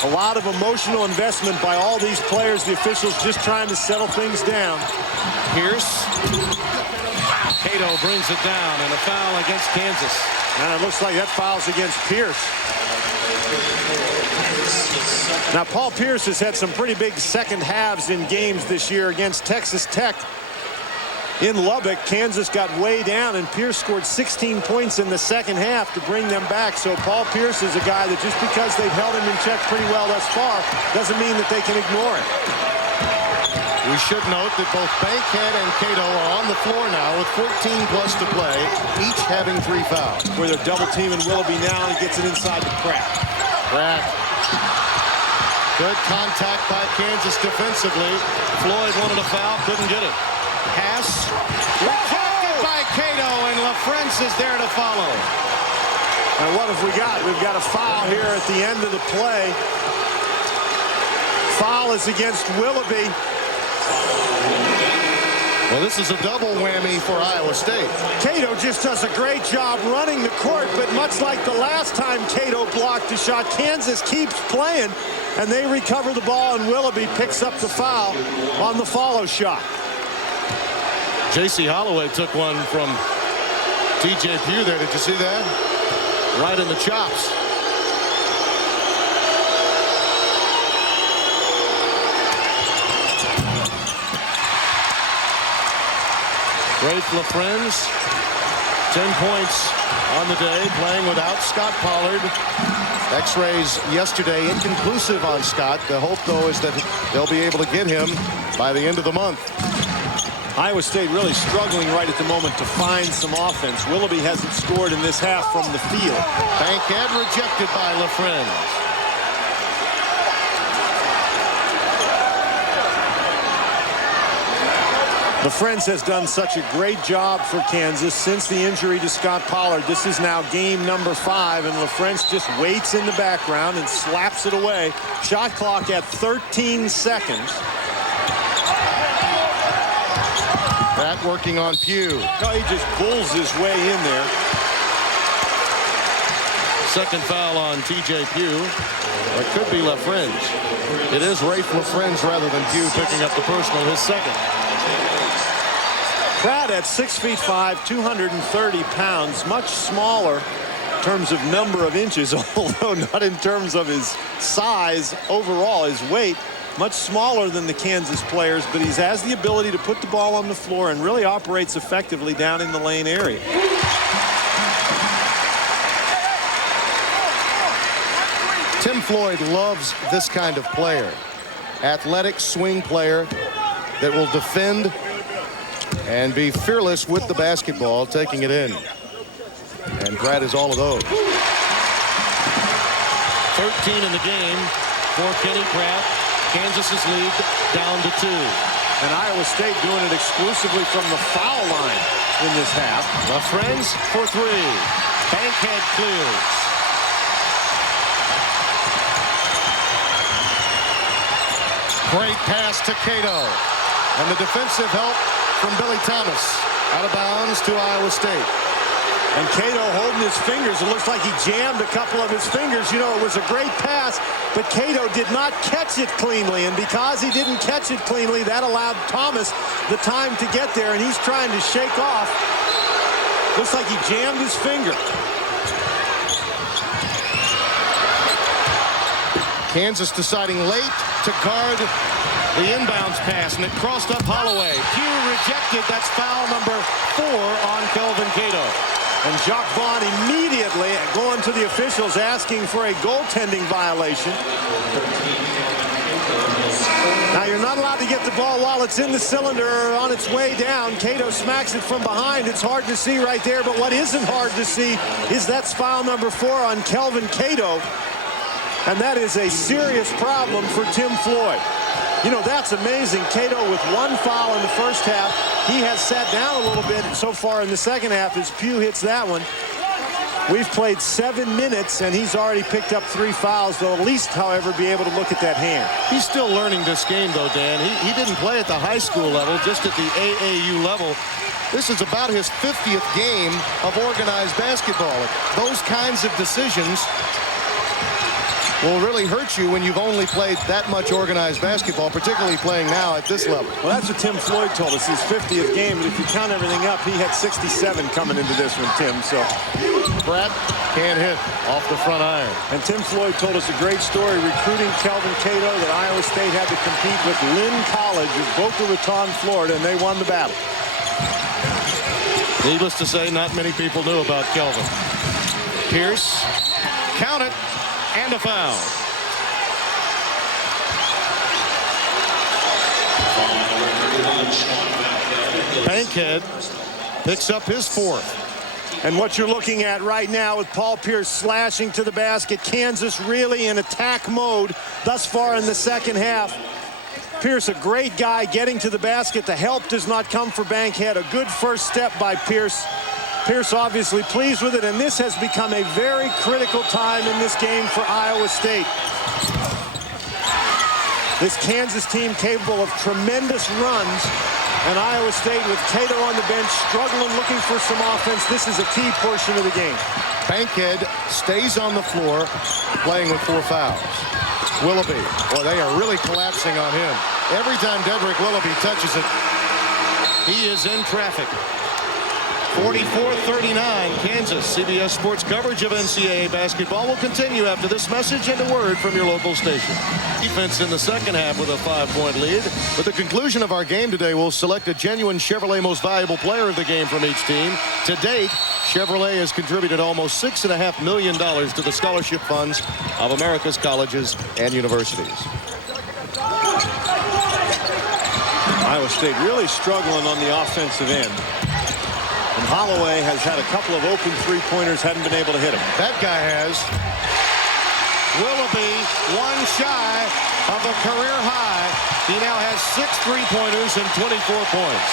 A lot of emotional investment by all these players, the officials just trying to settle things down. Pierce. Cato brings it down, and a foul against Kansas. And it looks like that foul's against Pierce. Now, Paul Pierce has had some pretty big second halves in games this year against Texas Tech. In Lubbock, Kansas got way down, and Pierce scored 16 points in the second half to bring them back. So Paul Pierce is a guy that just because they've held him in check pretty well thus far doesn't mean that they can ignore it. We should note that both Bankhead and Cato are on the floor now with 14 plus to play, each having 3 fouls. Where they're double teaming Willoughby now, and he gets it inside the crack. Crack. Good contact by Kansas defensively. Floyd wanted a foul, couldn't get it. Pass rejected by Cato, and LaFrentz is there to follow. And what have we got? We've got a foul here at the end of the play. Foul is against Willoughby. Well, this is a double whammy for Iowa State. Cato just does a great job running the court, but much like the last time Cato blocked a shot, Kansas keeps playing, and they recover the ball, and Willoughby picks up the foul on the follow shot. J.C. Holloway took one from TJ Pugh there. Did you see that? right in the chops. Rafe LaFrentz, 10 points on the day, playing without Scott Pollard. X-rays yesterday inconclusive on Scott. The hope, though, is that they'll be able to get him by the end of the month. Iowa State really struggling right at the moment to find some offense. Willoughby hasn't scored in this half from the field. Bankhead rejected by LaFrentz. LaFrentz has done such a great job for Kansas since the injury to Scott Pollard. This is now game number 5, and LaFrentz just waits in the background and slaps it away. Shot clock at 13 seconds. That working on Pugh. Oh, he just bulls his way in there. Second foul on TJ Pugh. It could be LaFrentz. It is Rafe LaFrentz rather than Pugh picking up the personal, his second. Pratt at 6'5", 230 pounds, much smaller in terms of number of inches, although not in terms of his size overall, his weight. Much smaller than the Kansas players, but he has the ability to put the ball on the floor and really operates effectively down in the lane area. Tim Floyd loves this kind of player. Athletic swing player that will defend and be fearless with the basketball, taking it in. And Pratt is all of those. 13 in the game for Kenny Pratt. Kansas's lead down to 2. And Iowa State doing it exclusively from the foul line in this half. LaFrentz for 3. Bankhead clears. Great pass to Cato. And the defensive help from Billy Thomas. Out of bounds to Iowa State. And Cato holding his fingers. It looks like he jammed a couple of his fingers. You know, it was a great pass, but Cato did not catch it cleanly. And because he didn't catch it cleanly, that allowed Thomas the time to get there. And he's trying to shake off. Looks like he jammed his finger. Kansas deciding late to guard the inbounds pass, and it crossed up Holloway. Pugh rejected. That's foul number 4 on Kelvin Cato. And Jacques Vaughn immediately going to the officials asking for a goaltending violation. Now you're not allowed to get the ball while it's in the cylinder or on its way down. Cato smacks it from behind. It's hard to see right there, but what isn't hard to see is that's foul number 4 on Kelvin Cato. And that is a serious problem for Tim Floyd. You know, that's amazing. Cato with 1 foul in the first half. He has sat down a little bit so far in the second half as Pugh hits that one. We've played 7 minutes, and he's already picked up 3 fouls. They'll at least, however, be able to look at that hand. He's still learning this game, though, Dan. He didn't play at the high school level, just at the AAU level. This is about his 50th game of organized basketball. Those kinds of decisions will really hurt you when you've only played that much organized basketball, particularly playing now at this level. Well, that's what Tim Floyd told us, his 50th game. But if you count everything up, he had 67 coming into this one, Tim. So Pratt can't hit off the front iron. And Tim Floyd told us a great story recruiting Kelvin Cato that Iowa State had to compete with Lynn College of Boca Raton, Florida, and they won the battle. Needless to say, not many people knew about Kelvin. Pierce, count it, and a foul. Bankhead picks up his 4th. And what you're looking at right now with Paul Pierce slashing to the basket, Kansas really in attack mode thus far in the second half. Pierce, a great guy getting to the basket. The help does not come for Bankhead. A good first step by Pierce. Pierce obviously pleased with it, and this has become a very critical time in this game for Iowa State. This Kansas team capable of tremendous runs, and Iowa State with Cato on the bench struggling, looking for some offense. This is a key portion of the game. Bankhead stays on the floor playing with 4 fouls. Willoughby, well, they are really collapsing on him. Every time Dedrick Willoughby touches it, He is in traffic. 44-39, Kansas. CBS Sports coverage of NCAA basketball will continue after this message and a word from your local station. Defense in the second half with a 5-point lead. With the conclusion of our game today, we'll select a genuine Chevrolet Most Valuable Player of the game from each team. To date, Chevrolet has contributed almost $6.5 million to the scholarship funds of America's colleges and universities. Iowa State really struggling on the offensive end. And Holloway has had a couple of open three-pointers, hadn't been able to hit them. That guy has. Willoughby, 1 shy of a career high. He now has 6 3-pointers and 24 points.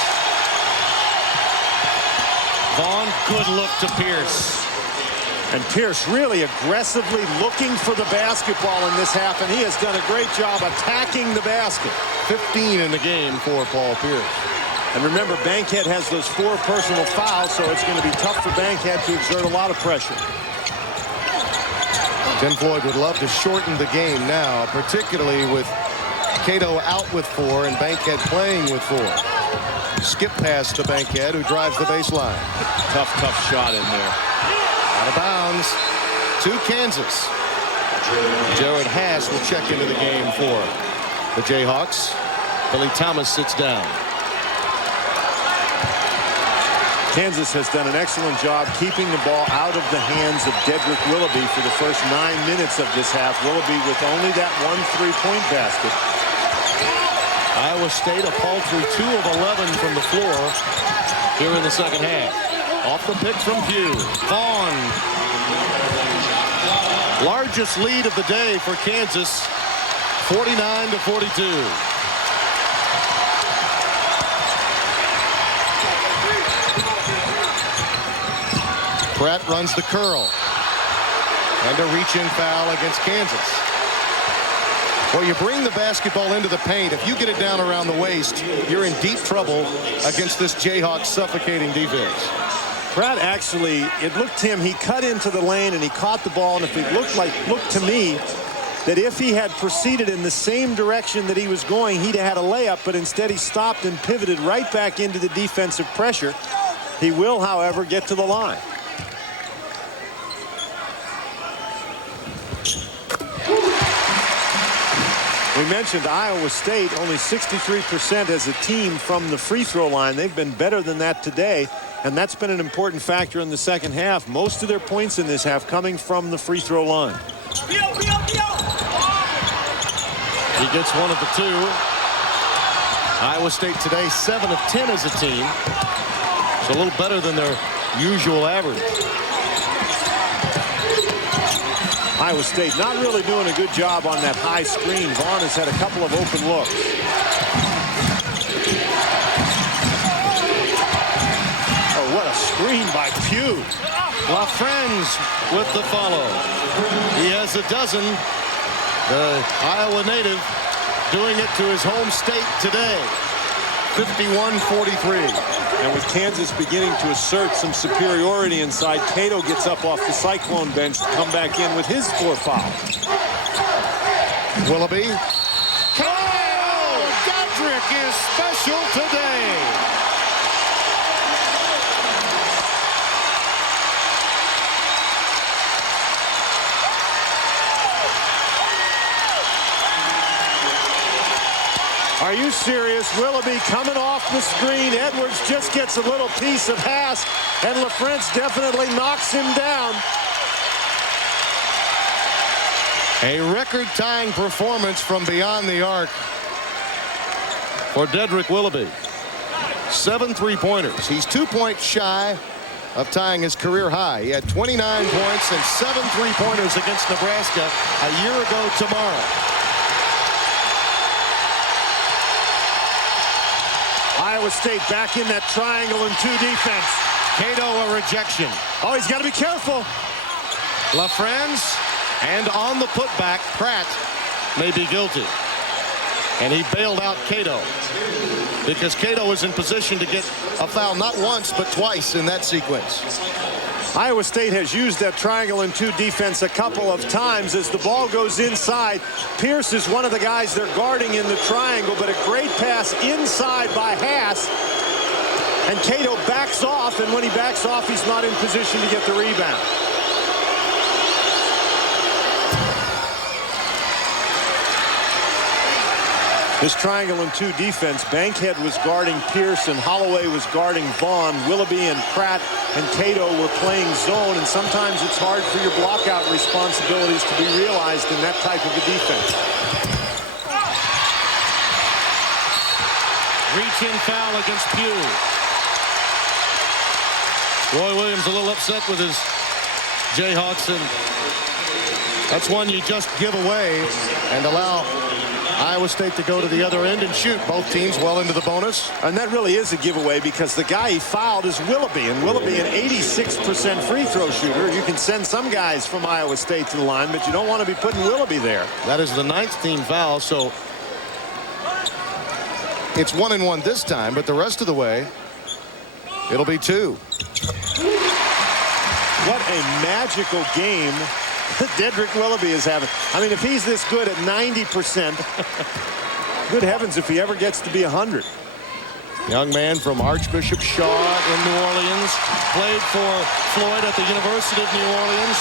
Vaughn, good look to Pierce. And Pierce really aggressively looking for the basketball in this half, and he has done a great job attacking the basket. 15 in the game for Paul Pierce. And remember, Bankhead has those 4 personal fouls, so it's going to be tough for Bankhead to exert a lot of pressure. Tim Floyd would love to shorten the game now, particularly with Cato out with 4 and Bankhead playing with 4. Skip pass to Bankhead, who drives the baseline. Tough shot in there. Out of bounds to Kansas. Jared Haas will check into the game for the Jayhawks. Billy Thomas sits down. Kansas has done an excellent job keeping the ball out of the hands of Dedrick Willoughby for the first 9 minutes of this half. Willoughby with only that 1 3-point basket. Iowa State a paltry 2 of 11 from the floor here in the second half. Off the pick from Pugh. Vaughn. Largest lead of the day for Kansas, 49-42. Pratt runs the curl. And a reach-in foul against Kansas. Well, you bring the basketball into the paint. If you get it down around the waist, you're in deep trouble against this Jayhawk suffocating defense. Pratt actually, it looked to him, he cut into the lane and he caught the ball, and if it looked to me that if he had proceeded in the same direction that he was going, he'd have had a layup, but instead he stopped and pivoted right back into the defensive pressure. He will, however, get to the line. We mentioned Iowa State, only 63% as a team from the free throw line. They've been better than that today, and that's been an important factor in the second half. Most of their points in this half coming from the free throw line. He gets one of the 2. Iowa State today 7 of 10 as a team. It's a little better than their usual average. Iowa State not really doing a good job on that high screen. Vaughn has had a couple of open looks. screen by Pugh. LaFrance with the follow. He has a dozen. The Iowa native doing it to his home state today. 51-43. And with Kansas beginning to assert some superiority inside, Cato gets up off the Cyclone bench to come back in with his 4 fouls. Willoughby. Kyle Dedrick is special today. Are you serious? Willoughby coming off the screen. Edwards just gets a little piece of Haas, and LaFrance definitely knocks him down. A record-tying performance from beyond the arc For Dedrick Willoughby. 7 3-pointers. He's 2 points shy of tying his career high. He had 29 points and 7 3-pointers against Nebraska a year ago tomorrow. Iowa State back in that triangle and 2 defense. Cato a rejection. Oh, he's got to be careful. LaFrance, and on the putback, Pratt may be guilty. And he bailed out Cato because Cato was in position to get a foul not once but twice in that sequence. Iowa State has used that triangle and 2 defense a couple of times as the ball goes inside. Pierce is one of the guys they're guarding in the triangle, but a great pass inside by Haas. And Cato backs off, and when he backs off, he's not in position to get the rebound. This triangle and 2 defense, Bankhead was guarding Pierce and Holloway was guarding Vaughn. Willoughby and Pratt and Cato were playing zone, and sometimes it's hard for your blockout responsibilities to be realized in that type of a defense. Reach-in foul against Pugh. Roy Williams a little upset with his Jayhawks, and that's one you just give away and allow Iowa State to go to the other end and shoot. Both teams well into the bonus. And that really is a giveaway because the guy he fouled is Willoughby, and Willoughby an 86% free throw shooter. You can send some guys from Iowa State to the line, but you don't want to be putting Willoughby there. That is the 9th team foul, so it's 1-1 this time, but the rest of the way it'll be 2. What a magical game Dedrick Willoughby is having. I mean, if he's this good at 90%, good heavens if he ever gets to be 100. Young man from Archbishop Shaw in New Orleans. Played for Floyd at the University of New Orleans.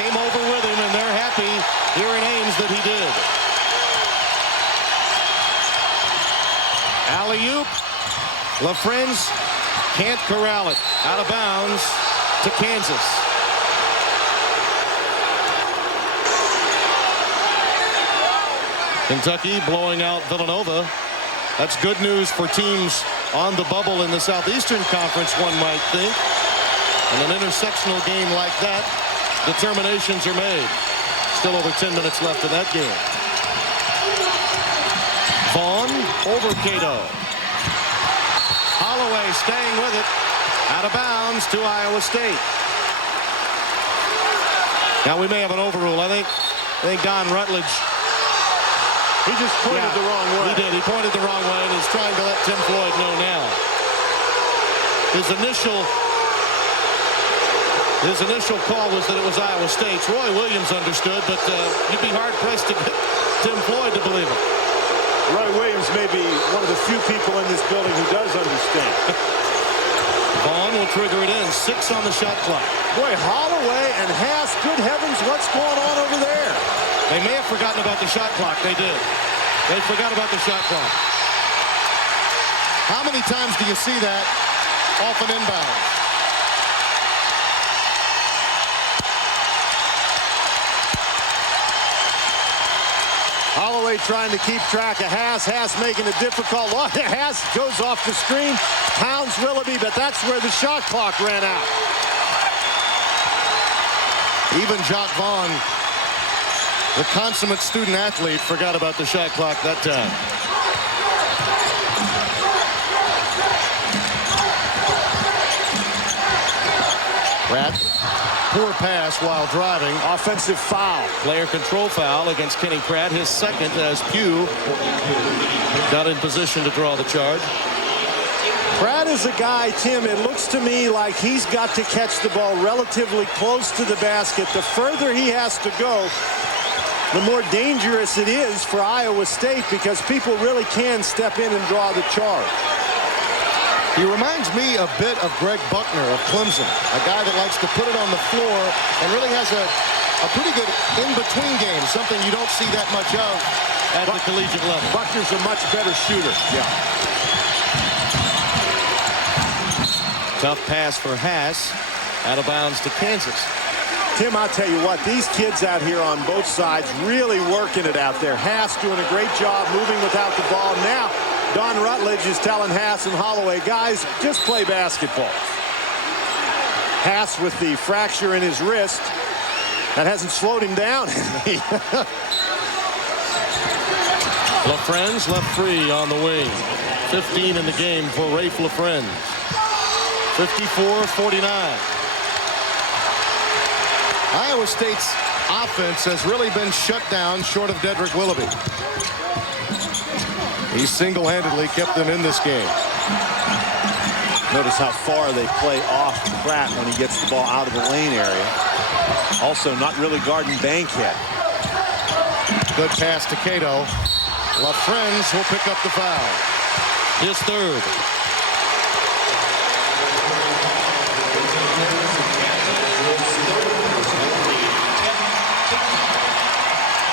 Came over with him, and they're happy here in Ames that he did. Alley-oop. LaFrance can't corral it. Out of bounds to Kansas. Kentucky blowing out Villanova. That's good news for teams on the bubble in the Southeastern Conference, one might think. In an intersectional game like that, determinations are made. Still over 10 minutes left in that game. Vaughn over Cato. Holloway staying with it. Out of bounds to Iowa State. Now we may have an overrule. I think Don Rutledge. He just pointed the wrong way. He did. He pointed the wrong way, and he's trying to let Tim Floyd know now. His initial call was that it was Iowa State's. Roy Williams understood, but you'd be hard-pressed to get Tim Floyd to believe it. Roy Williams may be one of the few people in this building who does understand. Vaughn will trigger it in. 6 on the shot clock. Boy, Holloway and Haas, good heavens, what's going on over there? They may have forgotten about the shot clock. They did. They forgot about the shot clock. How many times do you see that off an inbound? Holloway trying to keep track of Haas. Haas making it difficult. Haas goes off the screen, pounds Willoughby, but that's where the shot clock ran out. Even Jacques Vaughn, the consummate student athlete, forgot about the shot clock that time. Pratt, poor pass while driving. Offensive foul. Player control foul against Kenny Pratt, his second, as Pugh got in position to draw the charge. Pratt is a guy, Tim, it looks to me like he's got to catch the ball relatively close to the basket. The further he has to go, the more dangerous it is for Iowa State, because people really can step in and draw the charge. He reminds me a bit of Greg Buckner of Clemson, a guy that likes to put it on the floor and really has a pretty good in-between game, something you don't see that much of at the collegiate level. Buckner's a much better shooter. Yeah. Tough pass for Haas, out of bounds to Kansas. Tim, I'll tell you what, these kids out here on both sides really working it out there. Haas doing a great job moving without the ball. Now, Don Rutledge is telling Haas and Holloway, guys, just play basketball. Haas with the fracture in his wrist. That hasn't slowed him down. LaFrentz left free on the wing. 15 in the game for Rafe LaFrentz. 54-49. Iowa State's offense has really been shut down short of Dedrick Willoughby. He single-handedly kept them in this game. Notice how far they play off Pratt when he gets the ball out of the lane area. Also not really guarding Bankhead. Good pass to Cato. LaFrentz will pick up the foul. His third.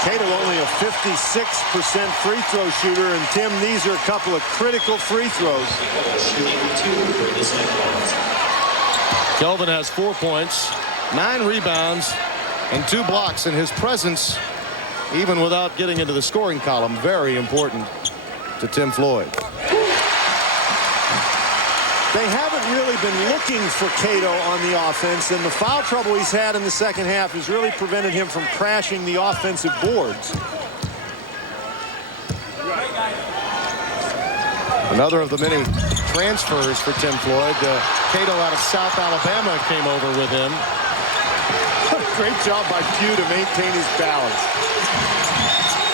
Cato only a 56% free throw shooter, and Tim, these are a couple of critical free throws. Kelvin has 4 points, 9 rebounds, and 2 blocks, in his presence, even without getting into the scoring column, very important to Tim Floyd. They haven't really been looking for Cato on the offense, and the foul trouble he's had in the second half has really prevented him from crashing the offensive boards. Another of the many transfers for Tim Floyd. Cato out of South Alabama came over with him. Great job by Pugh to maintain his balance.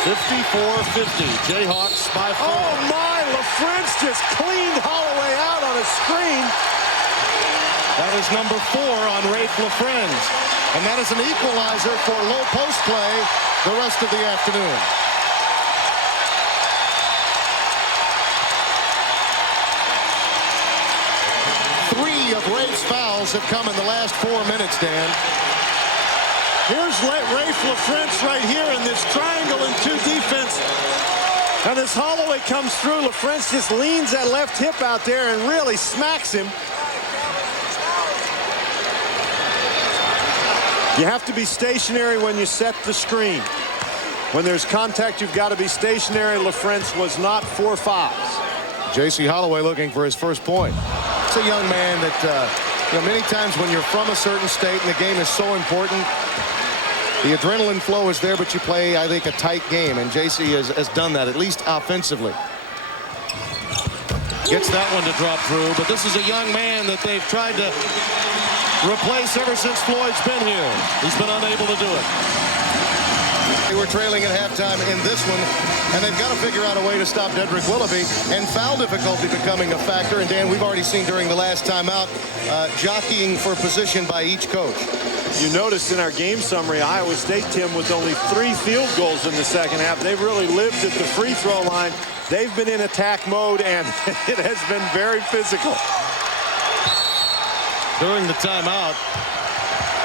54-50. Jayhawks by 4. Oh my, LaFrentz just cleaned Holloway out on a screen. That is number 4 on Rafe LaFrentz. And that is an equalizer for low post play the rest of the afternoon. Three of Rafe's fouls have come in the last 4 minutes, Dan. Here's Rafe LaFrentz right here in this triangle and 2 defense. And as Holloway comes through, LaFrentz just leans that left hip out there and really smacks him. You have to be stationary when you set the screen. When there's contact, you've got to be stationary. LaFrentz was not 4 fouls. J.C. Holloway looking for his first point. It's a young man that, many times when you're from a certain state and the game is so important, the adrenaline flow is there, but you play, I think, a tight game, and J.C. has done that, at least offensively. Gets that one to drop through, but this is a young man that they've tried to replace ever since Floyd's been here. He's been unable to do it. They were trailing at halftime in this one, and they've got to figure out a way to stop Dedrick Willoughby, and foul difficulty becoming a factor. And, Dan, we've already seen during the last timeout jockeying for position by each coach. You noticed in our game summary, Iowa State, Tim, with only 3 field goals in the second half. They've really lived at the free throw line. They've been in attack mode, and it has been very physical. During the timeout,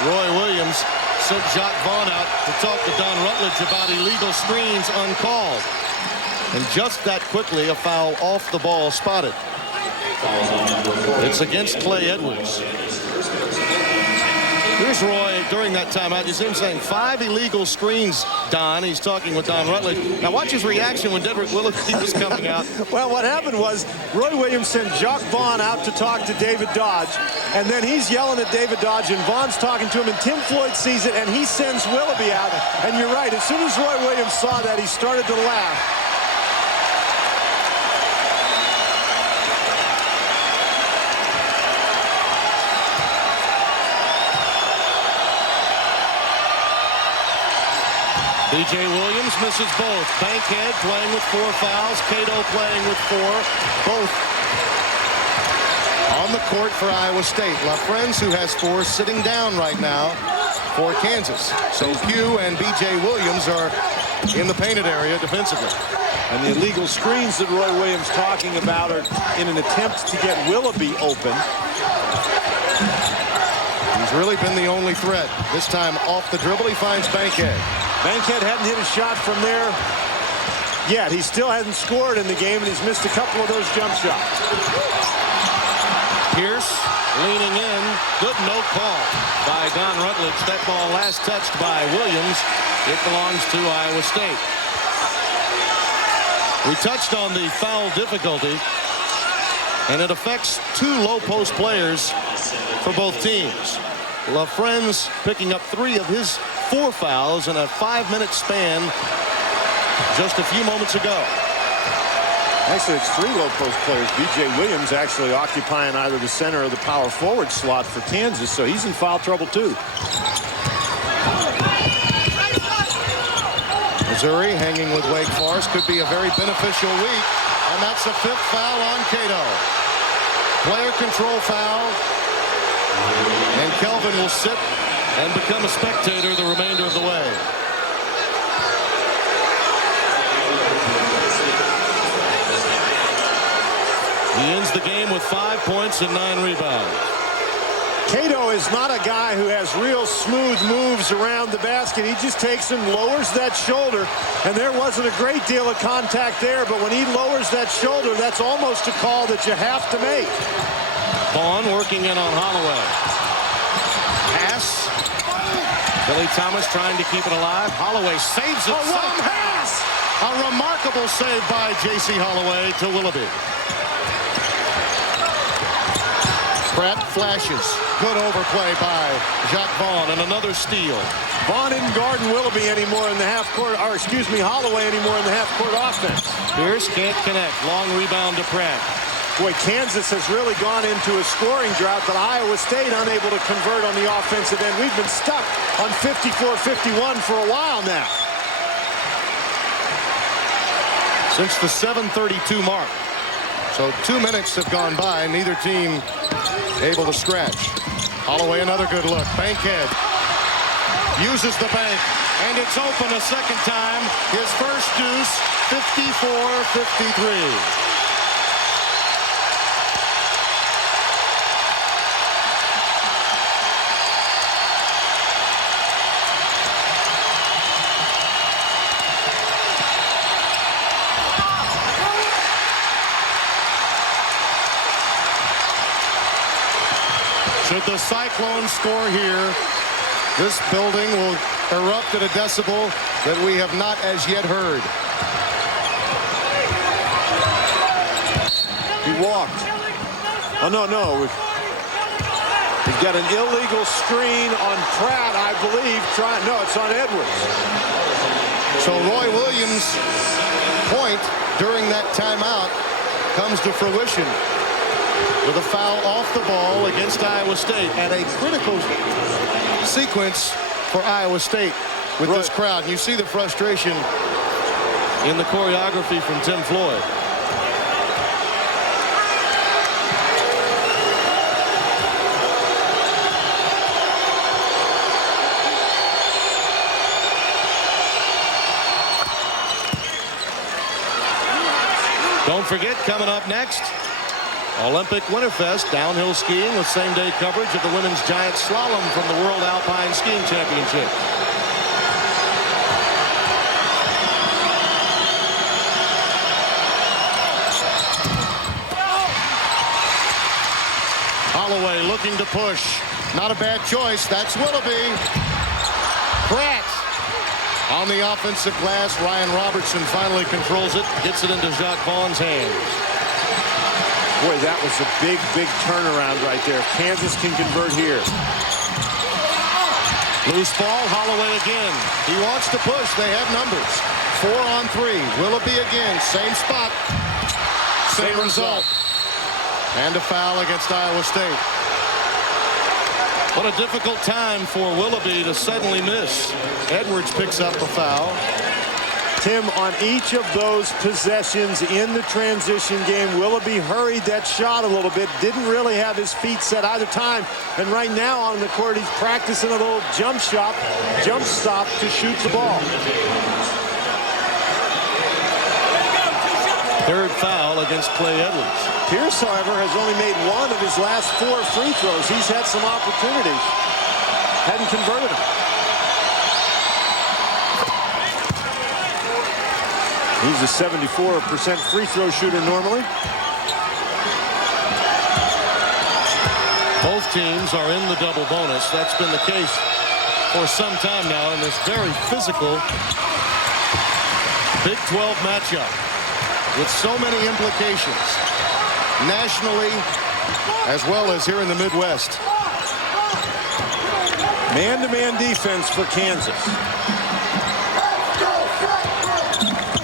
Roy Williams sent Jacques Vaughn out to talk to Don Rutledge about illegal screens uncalled. And just that quickly, a foul off the ball spotted. It's against Clay Edwards. Here's Roy during that timeout. You see him saying 5 illegal screens, Don. He's talking with Don Rutledge. Now watch his reaction when Dedrick Willoughby was coming out. Well, what happened was Roy Williams sent Jacques Vaughn out to talk to David Dodge, and then he's yelling at David Dodge, and Vaughn's talking to him, and Tim Floyd sees it, and he sends Willoughby out. And you're right, as soon as Roy Williams saw that, he started to laugh. B.J. Williams misses both. Bankhead playing with 4 fouls. Cato playing with 4. Both on the court for Iowa State. LaFrentz, who has 4, sitting down right now for Kansas. So Pugh and B.J. Williams are in the painted area defensively. And the illegal screens that Roy Williams talking about are in an attempt to get Willoughby open. He's really been the only threat. This time off the dribble, he finds Bankhead. Bankhead hadn't hit a shot from there yet. He still hasn't scored in the game, and he's missed a couple of those jump shots. Pierce leaning in. Good no call by Don Rutledge. That ball last touched by Williams. It belongs to Iowa State. We touched on the foul difficulty, and it affects 2 low post players for both teams. LaFrentz picking up 3 of his 4 fouls in a 5-minute span just a few moments ago. Actually, it's 3 low post players. B.J. Williams actually occupying either the center or the power forward slot for Kansas, so he's in foul trouble too. Missouri hanging with Wake Forest. Could be a very beneficial week, and that's the 5th foul on Cato. Player control foul, and Kelvin will sit and become a spectator the remainder of the way. He ends the game with 5 points and 9 rebounds. Cato is not a guy who has real smooth moves around the basket. He just takes and lowers that shoulder, and there wasn't a great deal of contact there, but when he lowers that shoulder, that's almost a call that you have to make. Vaughn working in on Holloway. Pass. Billy Thomas trying to keep it alive. Holloway saves it somehow. A remarkable save by J.C. Holloway to Willoughby. Pratt flashes. Good overplay by Jacques Vaughn, and another steal. Vaughn didn't guard Willoughby anymore in the half-court, or excuse me, Holloway anymore in the half-court offense. Pierce can't connect. Long rebound to Pratt. Boy, Kansas has really gone into a scoring drought, but Iowa State unable to convert on the offensive end. We've been stuck on 54-51 for a while now. Since the 7:32 mark. So 2 minutes have gone by, neither team able to scratch. Holloway, another good look. Bankhead uses the bank, and it's open a second time. His first deuce, 54-53. Should the Cyclones score here, this building will erupt at a decibel that we have not as yet heard. He walked. Oh, no. He's got an illegal screen on Pratt, I believe. No, it's on Edwards. So Roy Williams' point during that timeout comes to fruition with a foul off the ball against Iowa State, and a critical sequence for Iowa State with this crowd. And you see the frustration in the choreography from Tim Floyd. Don't forget, coming up next, Olympic Winterfest downhill skiing with same-day coverage of the women's giant slalom from the World Alpine Skiing Championship. Holloway looking to push. Not a bad choice. That's Willoughby. Pratt on the offensive glass. Ryan Robertson finally controls it. Gets it into Jacques Vaughn's hands. Boy, that was a big turnaround right there. Kansas can convert here. Loose ball, Holloway again. He wants to push. They have numbers. 4 on 3. Willoughby again. Same spot. Same result. And a foul against Iowa State. What a difficult time for Willoughby to suddenly miss. Edwards picks up a foul. Tim, on each of those possessions in the transition game, Willoughby hurried that shot a little bit, didn't really have his feet set either time, and right now on the court he's practicing a little jump stop to shoot the ball. Third foul against Clay Edwards. Pierce, however, has only made one of his last 4 free throws. He's had some opportunities, hadn't converted them. He's a 74% free throw shooter normally. Both teams are in the double bonus. That's been the case for some time now in this very physical Big 12 matchup with so many implications nationally as well as here in the Midwest. Man-to-man defense for Kansas.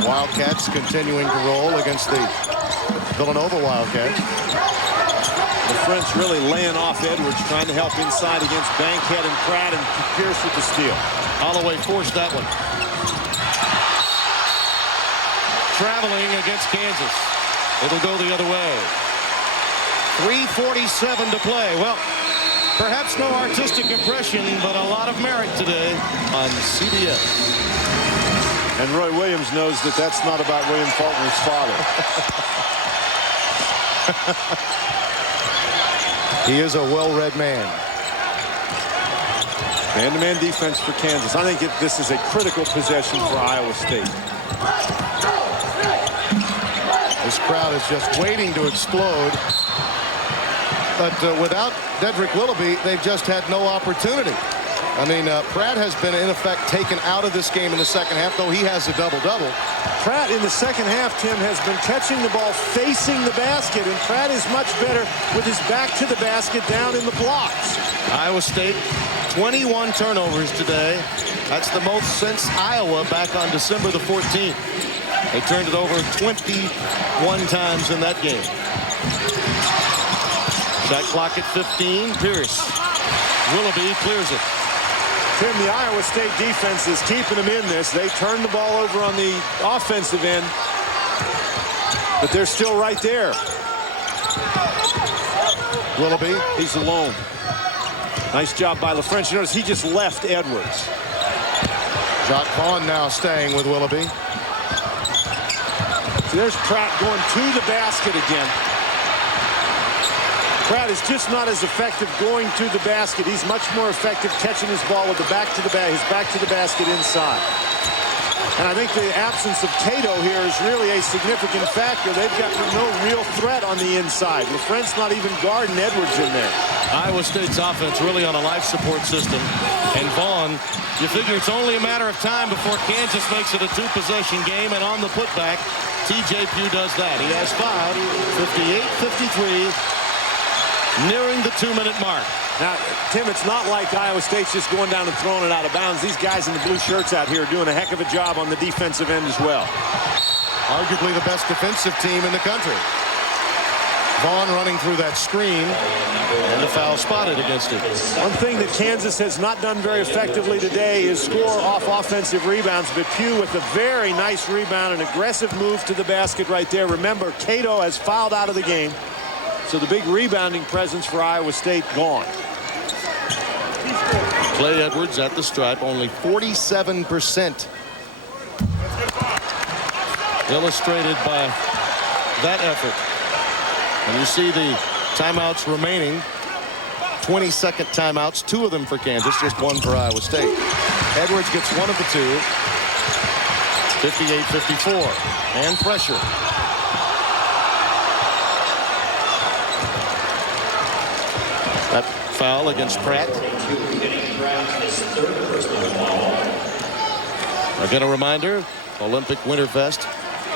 Wildcats continuing to roll against the Villanova Wildcats. The French really laying off Edwards, trying to help inside against Bankhead and Pratt, and Pierce with the steal. Holloway forced that one. Traveling against Kansas. It'll go the other way. 3:47 to play. Well, perhaps no artistic impression, but a lot of merit today on CBS. And Roy Williams knows that that's not about William Faulkner's father. He is a well-read man. Man-to-man defense for Kansas. I think this is a critical possession for Iowa State. This crowd is just waiting to explode. But without Dedrick Willoughby, they've just had no opportunity. I mean, Pratt has been, in effect, taken out of this game in the second half, though he has a double-double. Pratt in the second half, Tim, has been catching the ball facing the basket, and Pratt is much better with his back to the basket down in the blocks. Iowa State, 21 turnovers today. That's the most since Iowa back on December the 14th. They turned it over 21 times in that game. Shot clock at 15. Pierce. Willoughby clears it. Tim, the Iowa State defense is keeping them in this. They turn the ball over on the offensive end, but they're still right there. Willoughby, he's alone. Nice job by LaFrench. You notice he just left Edwards. Jacques Vaughn now staying with Willoughby. So there's Pratt going to the basket again. Pratt is just not as effective going to the basket. He's much more effective catching his ball with the back to the his back to the basket inside. And I think the absence of Cato here is really a significant factor. They've got no real threat on the inside. LaFrench not even guarding Edwards in there. Iowa State's offense really on a life support system. And Vaughn, you figure it's only a matter of time before Kansas makes it a 2-possession game. And on the putback, TJ Pugh does that. He has 5, 58-53. Nearing the 2-minute mark. Now, Tim, it's not like Iowa State's just going down and throwing it out of bounds. These guys in the blue shirts out here are doing a heck of a job on the defensive end as well. Arguably the best defensive team in the country. Vaughn running through that screen, and the foul spotted against it. One thing that Kansas has not done very effectively today is score off offensive rebounds, but Pugh with a very nice rebound, an aggressive move to the basket right there. Remember, Cato has fouled out of the game. So the big rebounding presence for Iowa State gone. Clay Edwards at the stripe, only 47%. Illustrated by that effort. And you see the timeouts remaining. 22nd timeouts, 2 of them for Kansas, just 1 for Iowa State. Edwards gets 1 of the 2. 58-54. And pressure. That foul against Pratt. Again, a reminder, Olympic Winterfest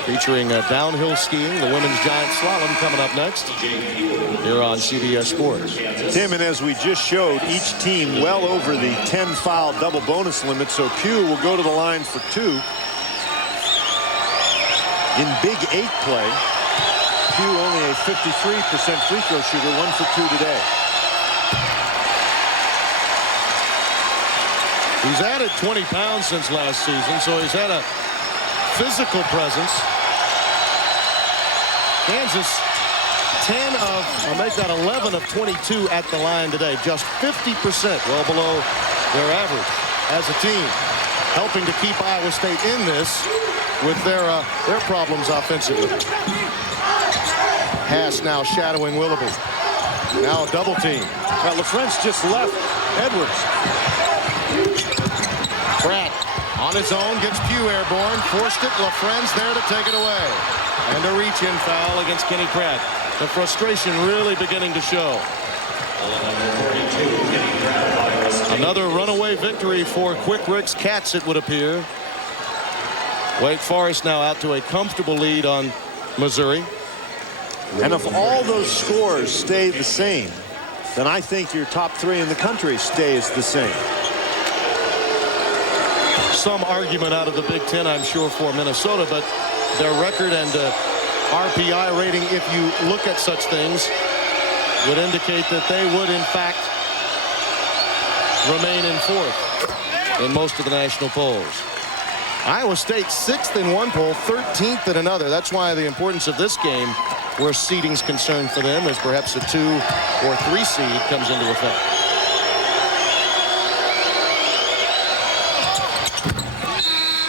featuring downhill skiing, the women's giant slalom coming up next here on CBS Sports. Tim, and as we just showed, each team well over the 10-foul double bonus limit, so Pugh will go to the line for 2. In Big 8 play, Pugh only a 53% free throw shooter, 1 for 2 today. He's added 20 pounds since last season, so he's had a physical presence. Kansas 11 of 22 at the line today. Just 50%, well below their average as a team, helping to keep Iowa State in this with their problems offensively. Haas now shadowing Willoughby. Now a double team. Well, LaFrentz just left Edwards. Pratt on his own gets Pugh airborne. Forced it. LaFrentz there to take it away. And a reach-in foul against Kenny Pratt. The frustration really beginning to show. Another runaway victory for Quick Rick's Cats, it would appear. Wake Forest now out to a comfortable lead on Missouri. And if all those scores stay the same, then I think your top three in the country stays the same. Some argument out of the Big Ten, I'm sure, for Minnesota, but their record and RPI rating, if you look at such things, would indicate that they would, in fact, remain in fourth in most of the national polls. Iowa State 6th in one poll, 13th in another. That's why the importance of this game, where seeding's concerned for them, is perhaps a 2 or 3 seed comes into effect.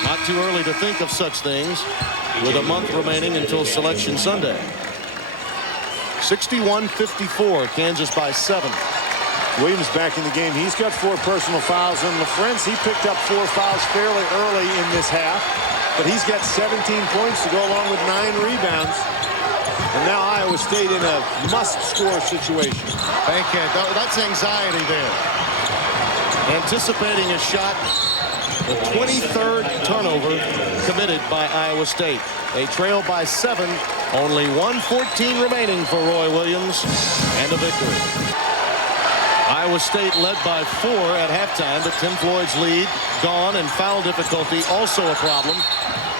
Not too early to think of such things with a month remaining until Selection Sunday. 61-54, Kansas by 7. Williams back in the game. He's got 4 personal fouls. And LaFrentz, he picked up 4 fouls fairly early in this half. But he's got 17 points to go along with 9 rebounds. And now Iowa State in a must-score situation. Bankhead, that's anxiety there. Anticipating a shot. The 23rd turnover committed by Iowa State. They trail by 7. Only 1:14 remaining for Roy Williams. And a victory. Iowa State led by 4 at halftime, but Tim Floyd's lead gone, and foul difficulty also a problem.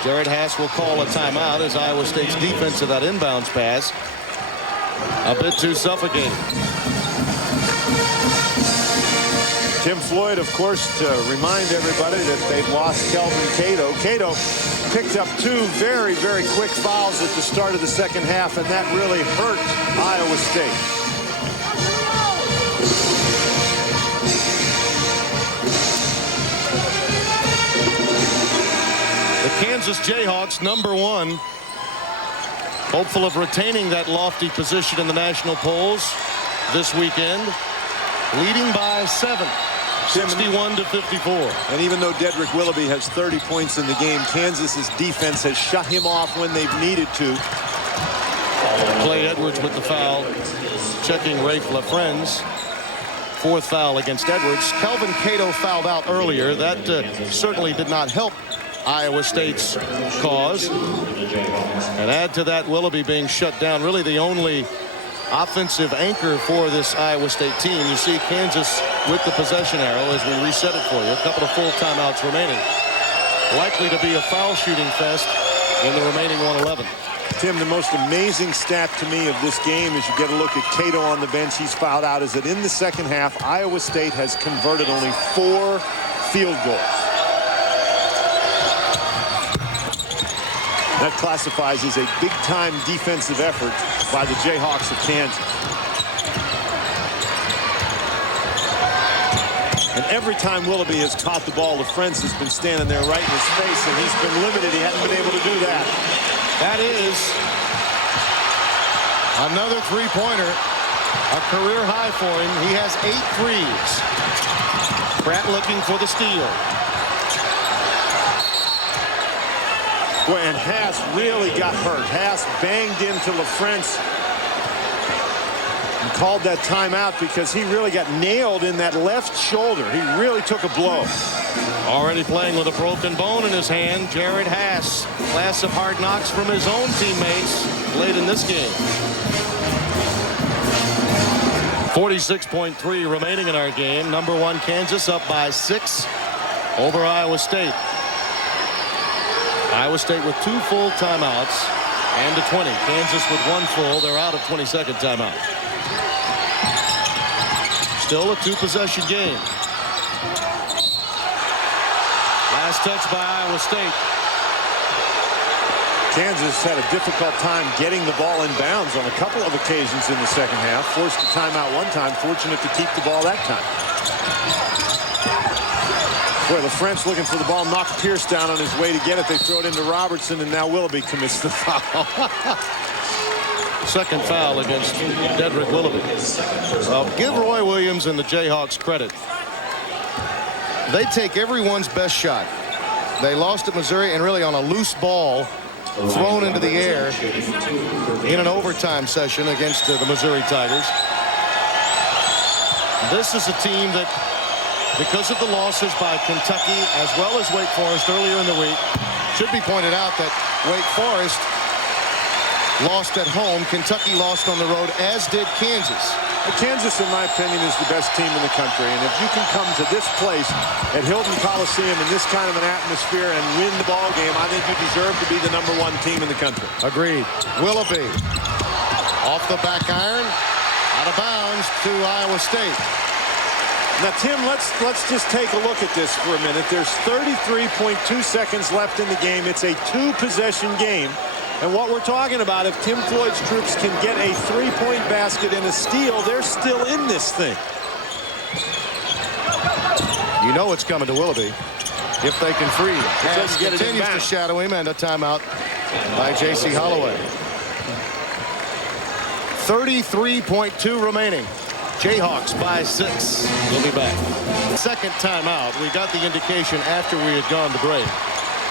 Jared Haas will call a timeout as Iowa State's defense of that inbounds pass a bit too suffocating. Tim Floyd, of course, to remind everybody that they've lost Kelvin Cato. Cato picked up 2 very, very quick fouls at the start of the second half, and that really hurt Iowa State. The Kansas Jayhawks, #1, hopeful of retaining that lofty position in the national polls this weekend, leading by 7, 61-54. And even though Dedrick Willoughby has 30 points in the game, Kansas's defense has shut him off when they've needed to. Clay Edwards with the foul, checking Rafe LaFrentz. 4th foul against Edwards. Kelvin Cato fouled out earlier. That certainly did not help Iowa State's cause. And add to that Willoughby being shut down, really the only offensive anchor for this Iowa State team. You see Kansas with the possession arrow as we reset it for you. A couple of full timeouts remaining. Likely to be a foul shooting fest in the remaining 111. Tim, the most amazing stat to me of this game as you get a look at Cato on the bench, he's fouled out, is that in the second half, Iowa State has converted only 4 field goals. That classifies as a big-time defensive effort by the Jayhawks of Kansas. And every time Willoughby has caught the ball, LaFrentz has been standing there right in his face, and he's been limited. He hasn't been able to do that. That is another 3-pointer, a career high for him. He has 8 threes. Pratt looking for the steal. Boy, and Haas really got hurt. Haas banged into LaFrentz and called that timeout because he really got nailed in that left shoulder. He really took a blow. Already playing with a broken bone in his hand, Jared Haas. Class of hard knocks from his own teammates late in this game. 46.3 remaining in our game. #1 Kansas up by 6 over Iowa State. Iowa State with 2 full timeouts and a 20. Kansas with 1 full. They're out of 22nd timeout. Still a 2-possession game. Last touch by Iowa State. Kansas had a difficult time getting the ball in bounds on a couple of occasions in the second half. Forced a timeout one time. Fortunate to keep the ball that time. Boy, the French looking for the ball. Knocked Pierce down on his way to get it. They throw it into Robertson, and now Willoughby commits the foul. Second foul against Dedrick Willoughby. Well, give Roy Williams and the Jayhawks credit. They take everyone's best shot. They lost at Missouri, and really on a loose ball thrown into the air in an overtime session against the Missouri Tigers. This is a team that, because of the losses by Kentucky as well as Wake Forest earlier in the week, should be pointed out that Wake Forest lost at home. Kentucky lost on the road, as did Kansas. Kansas, in my opinion, is the best team in the country. And if you can come to this place at Hilton Coliseum in this kind of an atmosphere and win the ball game, I think you deserve to be the #1 team in the country. Agreed. Willoughby off the back iron, out of bounds to Iowa State. Now, Tim, let's just take a look at this for a minute. There's 33.2 seconds left in the game. It's a 2-possession game. And what we're talking about, if Tim Floyd's troops can get a 3-point basket and a steal, they're still in this thing. You know it's coming to Willoughby if they can free him. As Get it continues to shadow him, and a timeout by J.C. Holloway. 33.2 remaining. Jayhawks by 6. We'll be back. Second timeout. We got the indication after we had gone to break.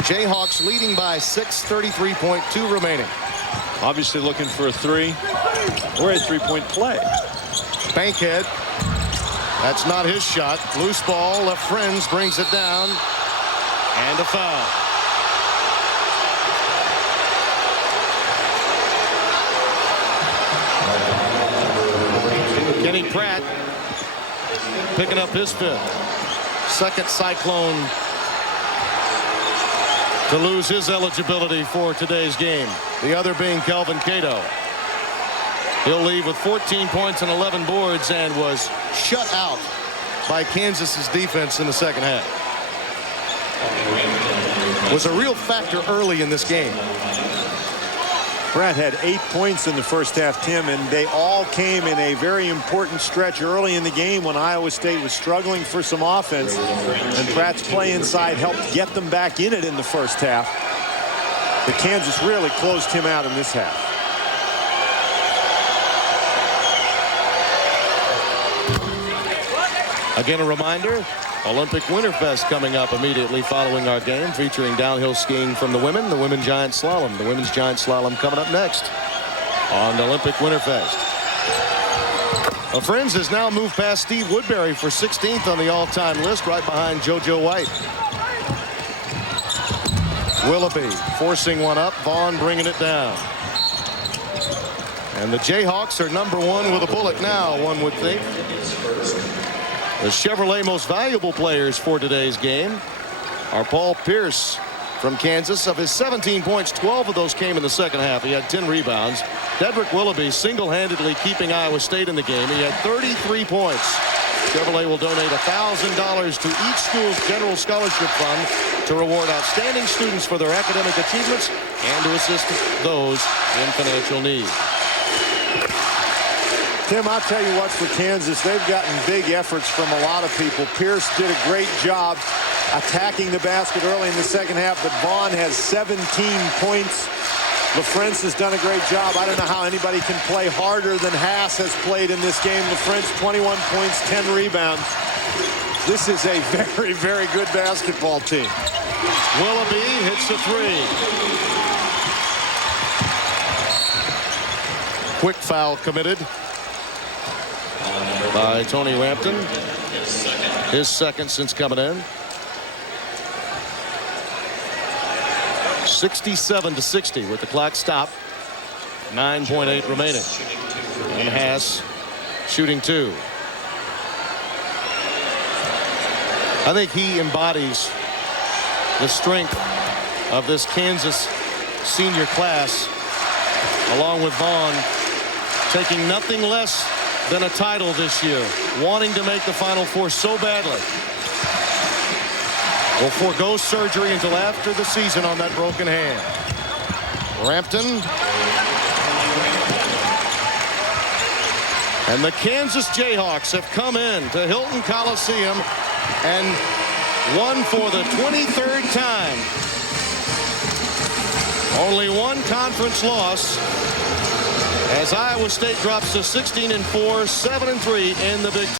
Jayhawks leading by 6, 33.2 remaining. Obviously looking for a 3 or a 3-point play. Bankhead. That's not his shot. Loose ball. Left Friends brings it down. And a foul. Kenny Pratt picking up his 5th. Second Cyclone to lose his eligibility for today's game. The other being Kelvin Cato. He'll leave with 14 points and 11 boards and was shut out by Kansas's defense in the second half. Was a real factor early in this game. Pratt had 8 points in the first half, Tim, and they all came in a very important stretch early in the game when Iowa State was struggling for some offense. And Pratt's play inside helped get them back in it in the first half. But Kansas really closed him out in this half. Again, a reminder, Olympic Winterfest coming up immediately following our game, featuring downhill skiing from the women, the women's giant slalom. The women's giant slalom coming up next on Olympic Winterfest. Friends has now moved past Steve Woodbury for 16th on the all-time list, right behind JoJo White. Willoughby forcing one up, Vaughn bringing it down. And the Jayhawks are #1 with a bullet now, one would think. The Chevrolet most valuable players for today's game are Paul Pierce from Kansas. Of his 17 points, 12 of those came in the second half. He had 10 rebounds. Dedrick Willoughby single-handedly keeping Iowa State in the game. He had 33 points. Chevrolet will donate $1,000 to each school's general scholarship fund to reward outstanding students for their academic achievements and to assist those in financial need. Tim, I'll tell you what, for Kansas, they've gotten big efforts from a lot of people. Pierce did a great job attacking the basket early in the second half, but Vaughn has 17 points. LaFrentz has done a great job. I don't know how anybody can play harder than Haas has played in this game. LaFrentz, 21 points, 10 rebounds. This is a very, very good basketball team. Willoughby hits the 3. Quick foul committed by Tony Rampton. His second since coming in. 67-60 with the clock stopped. 9.8 remaining. And Haas shooting 2. I think he embodies the strength of this Kansas senior class, along with Vaughn, taking nothing less than a title this year, wanting to make the Final Four so badly. will forego surgery until after the season on that broken hand. Rampton. And the Kansas Jayhawks have come in to Hilton Coliseum and won for the 23rd time. Only one conference loss as Iowa State drops to 16-4, 7-3 in the Big Ten.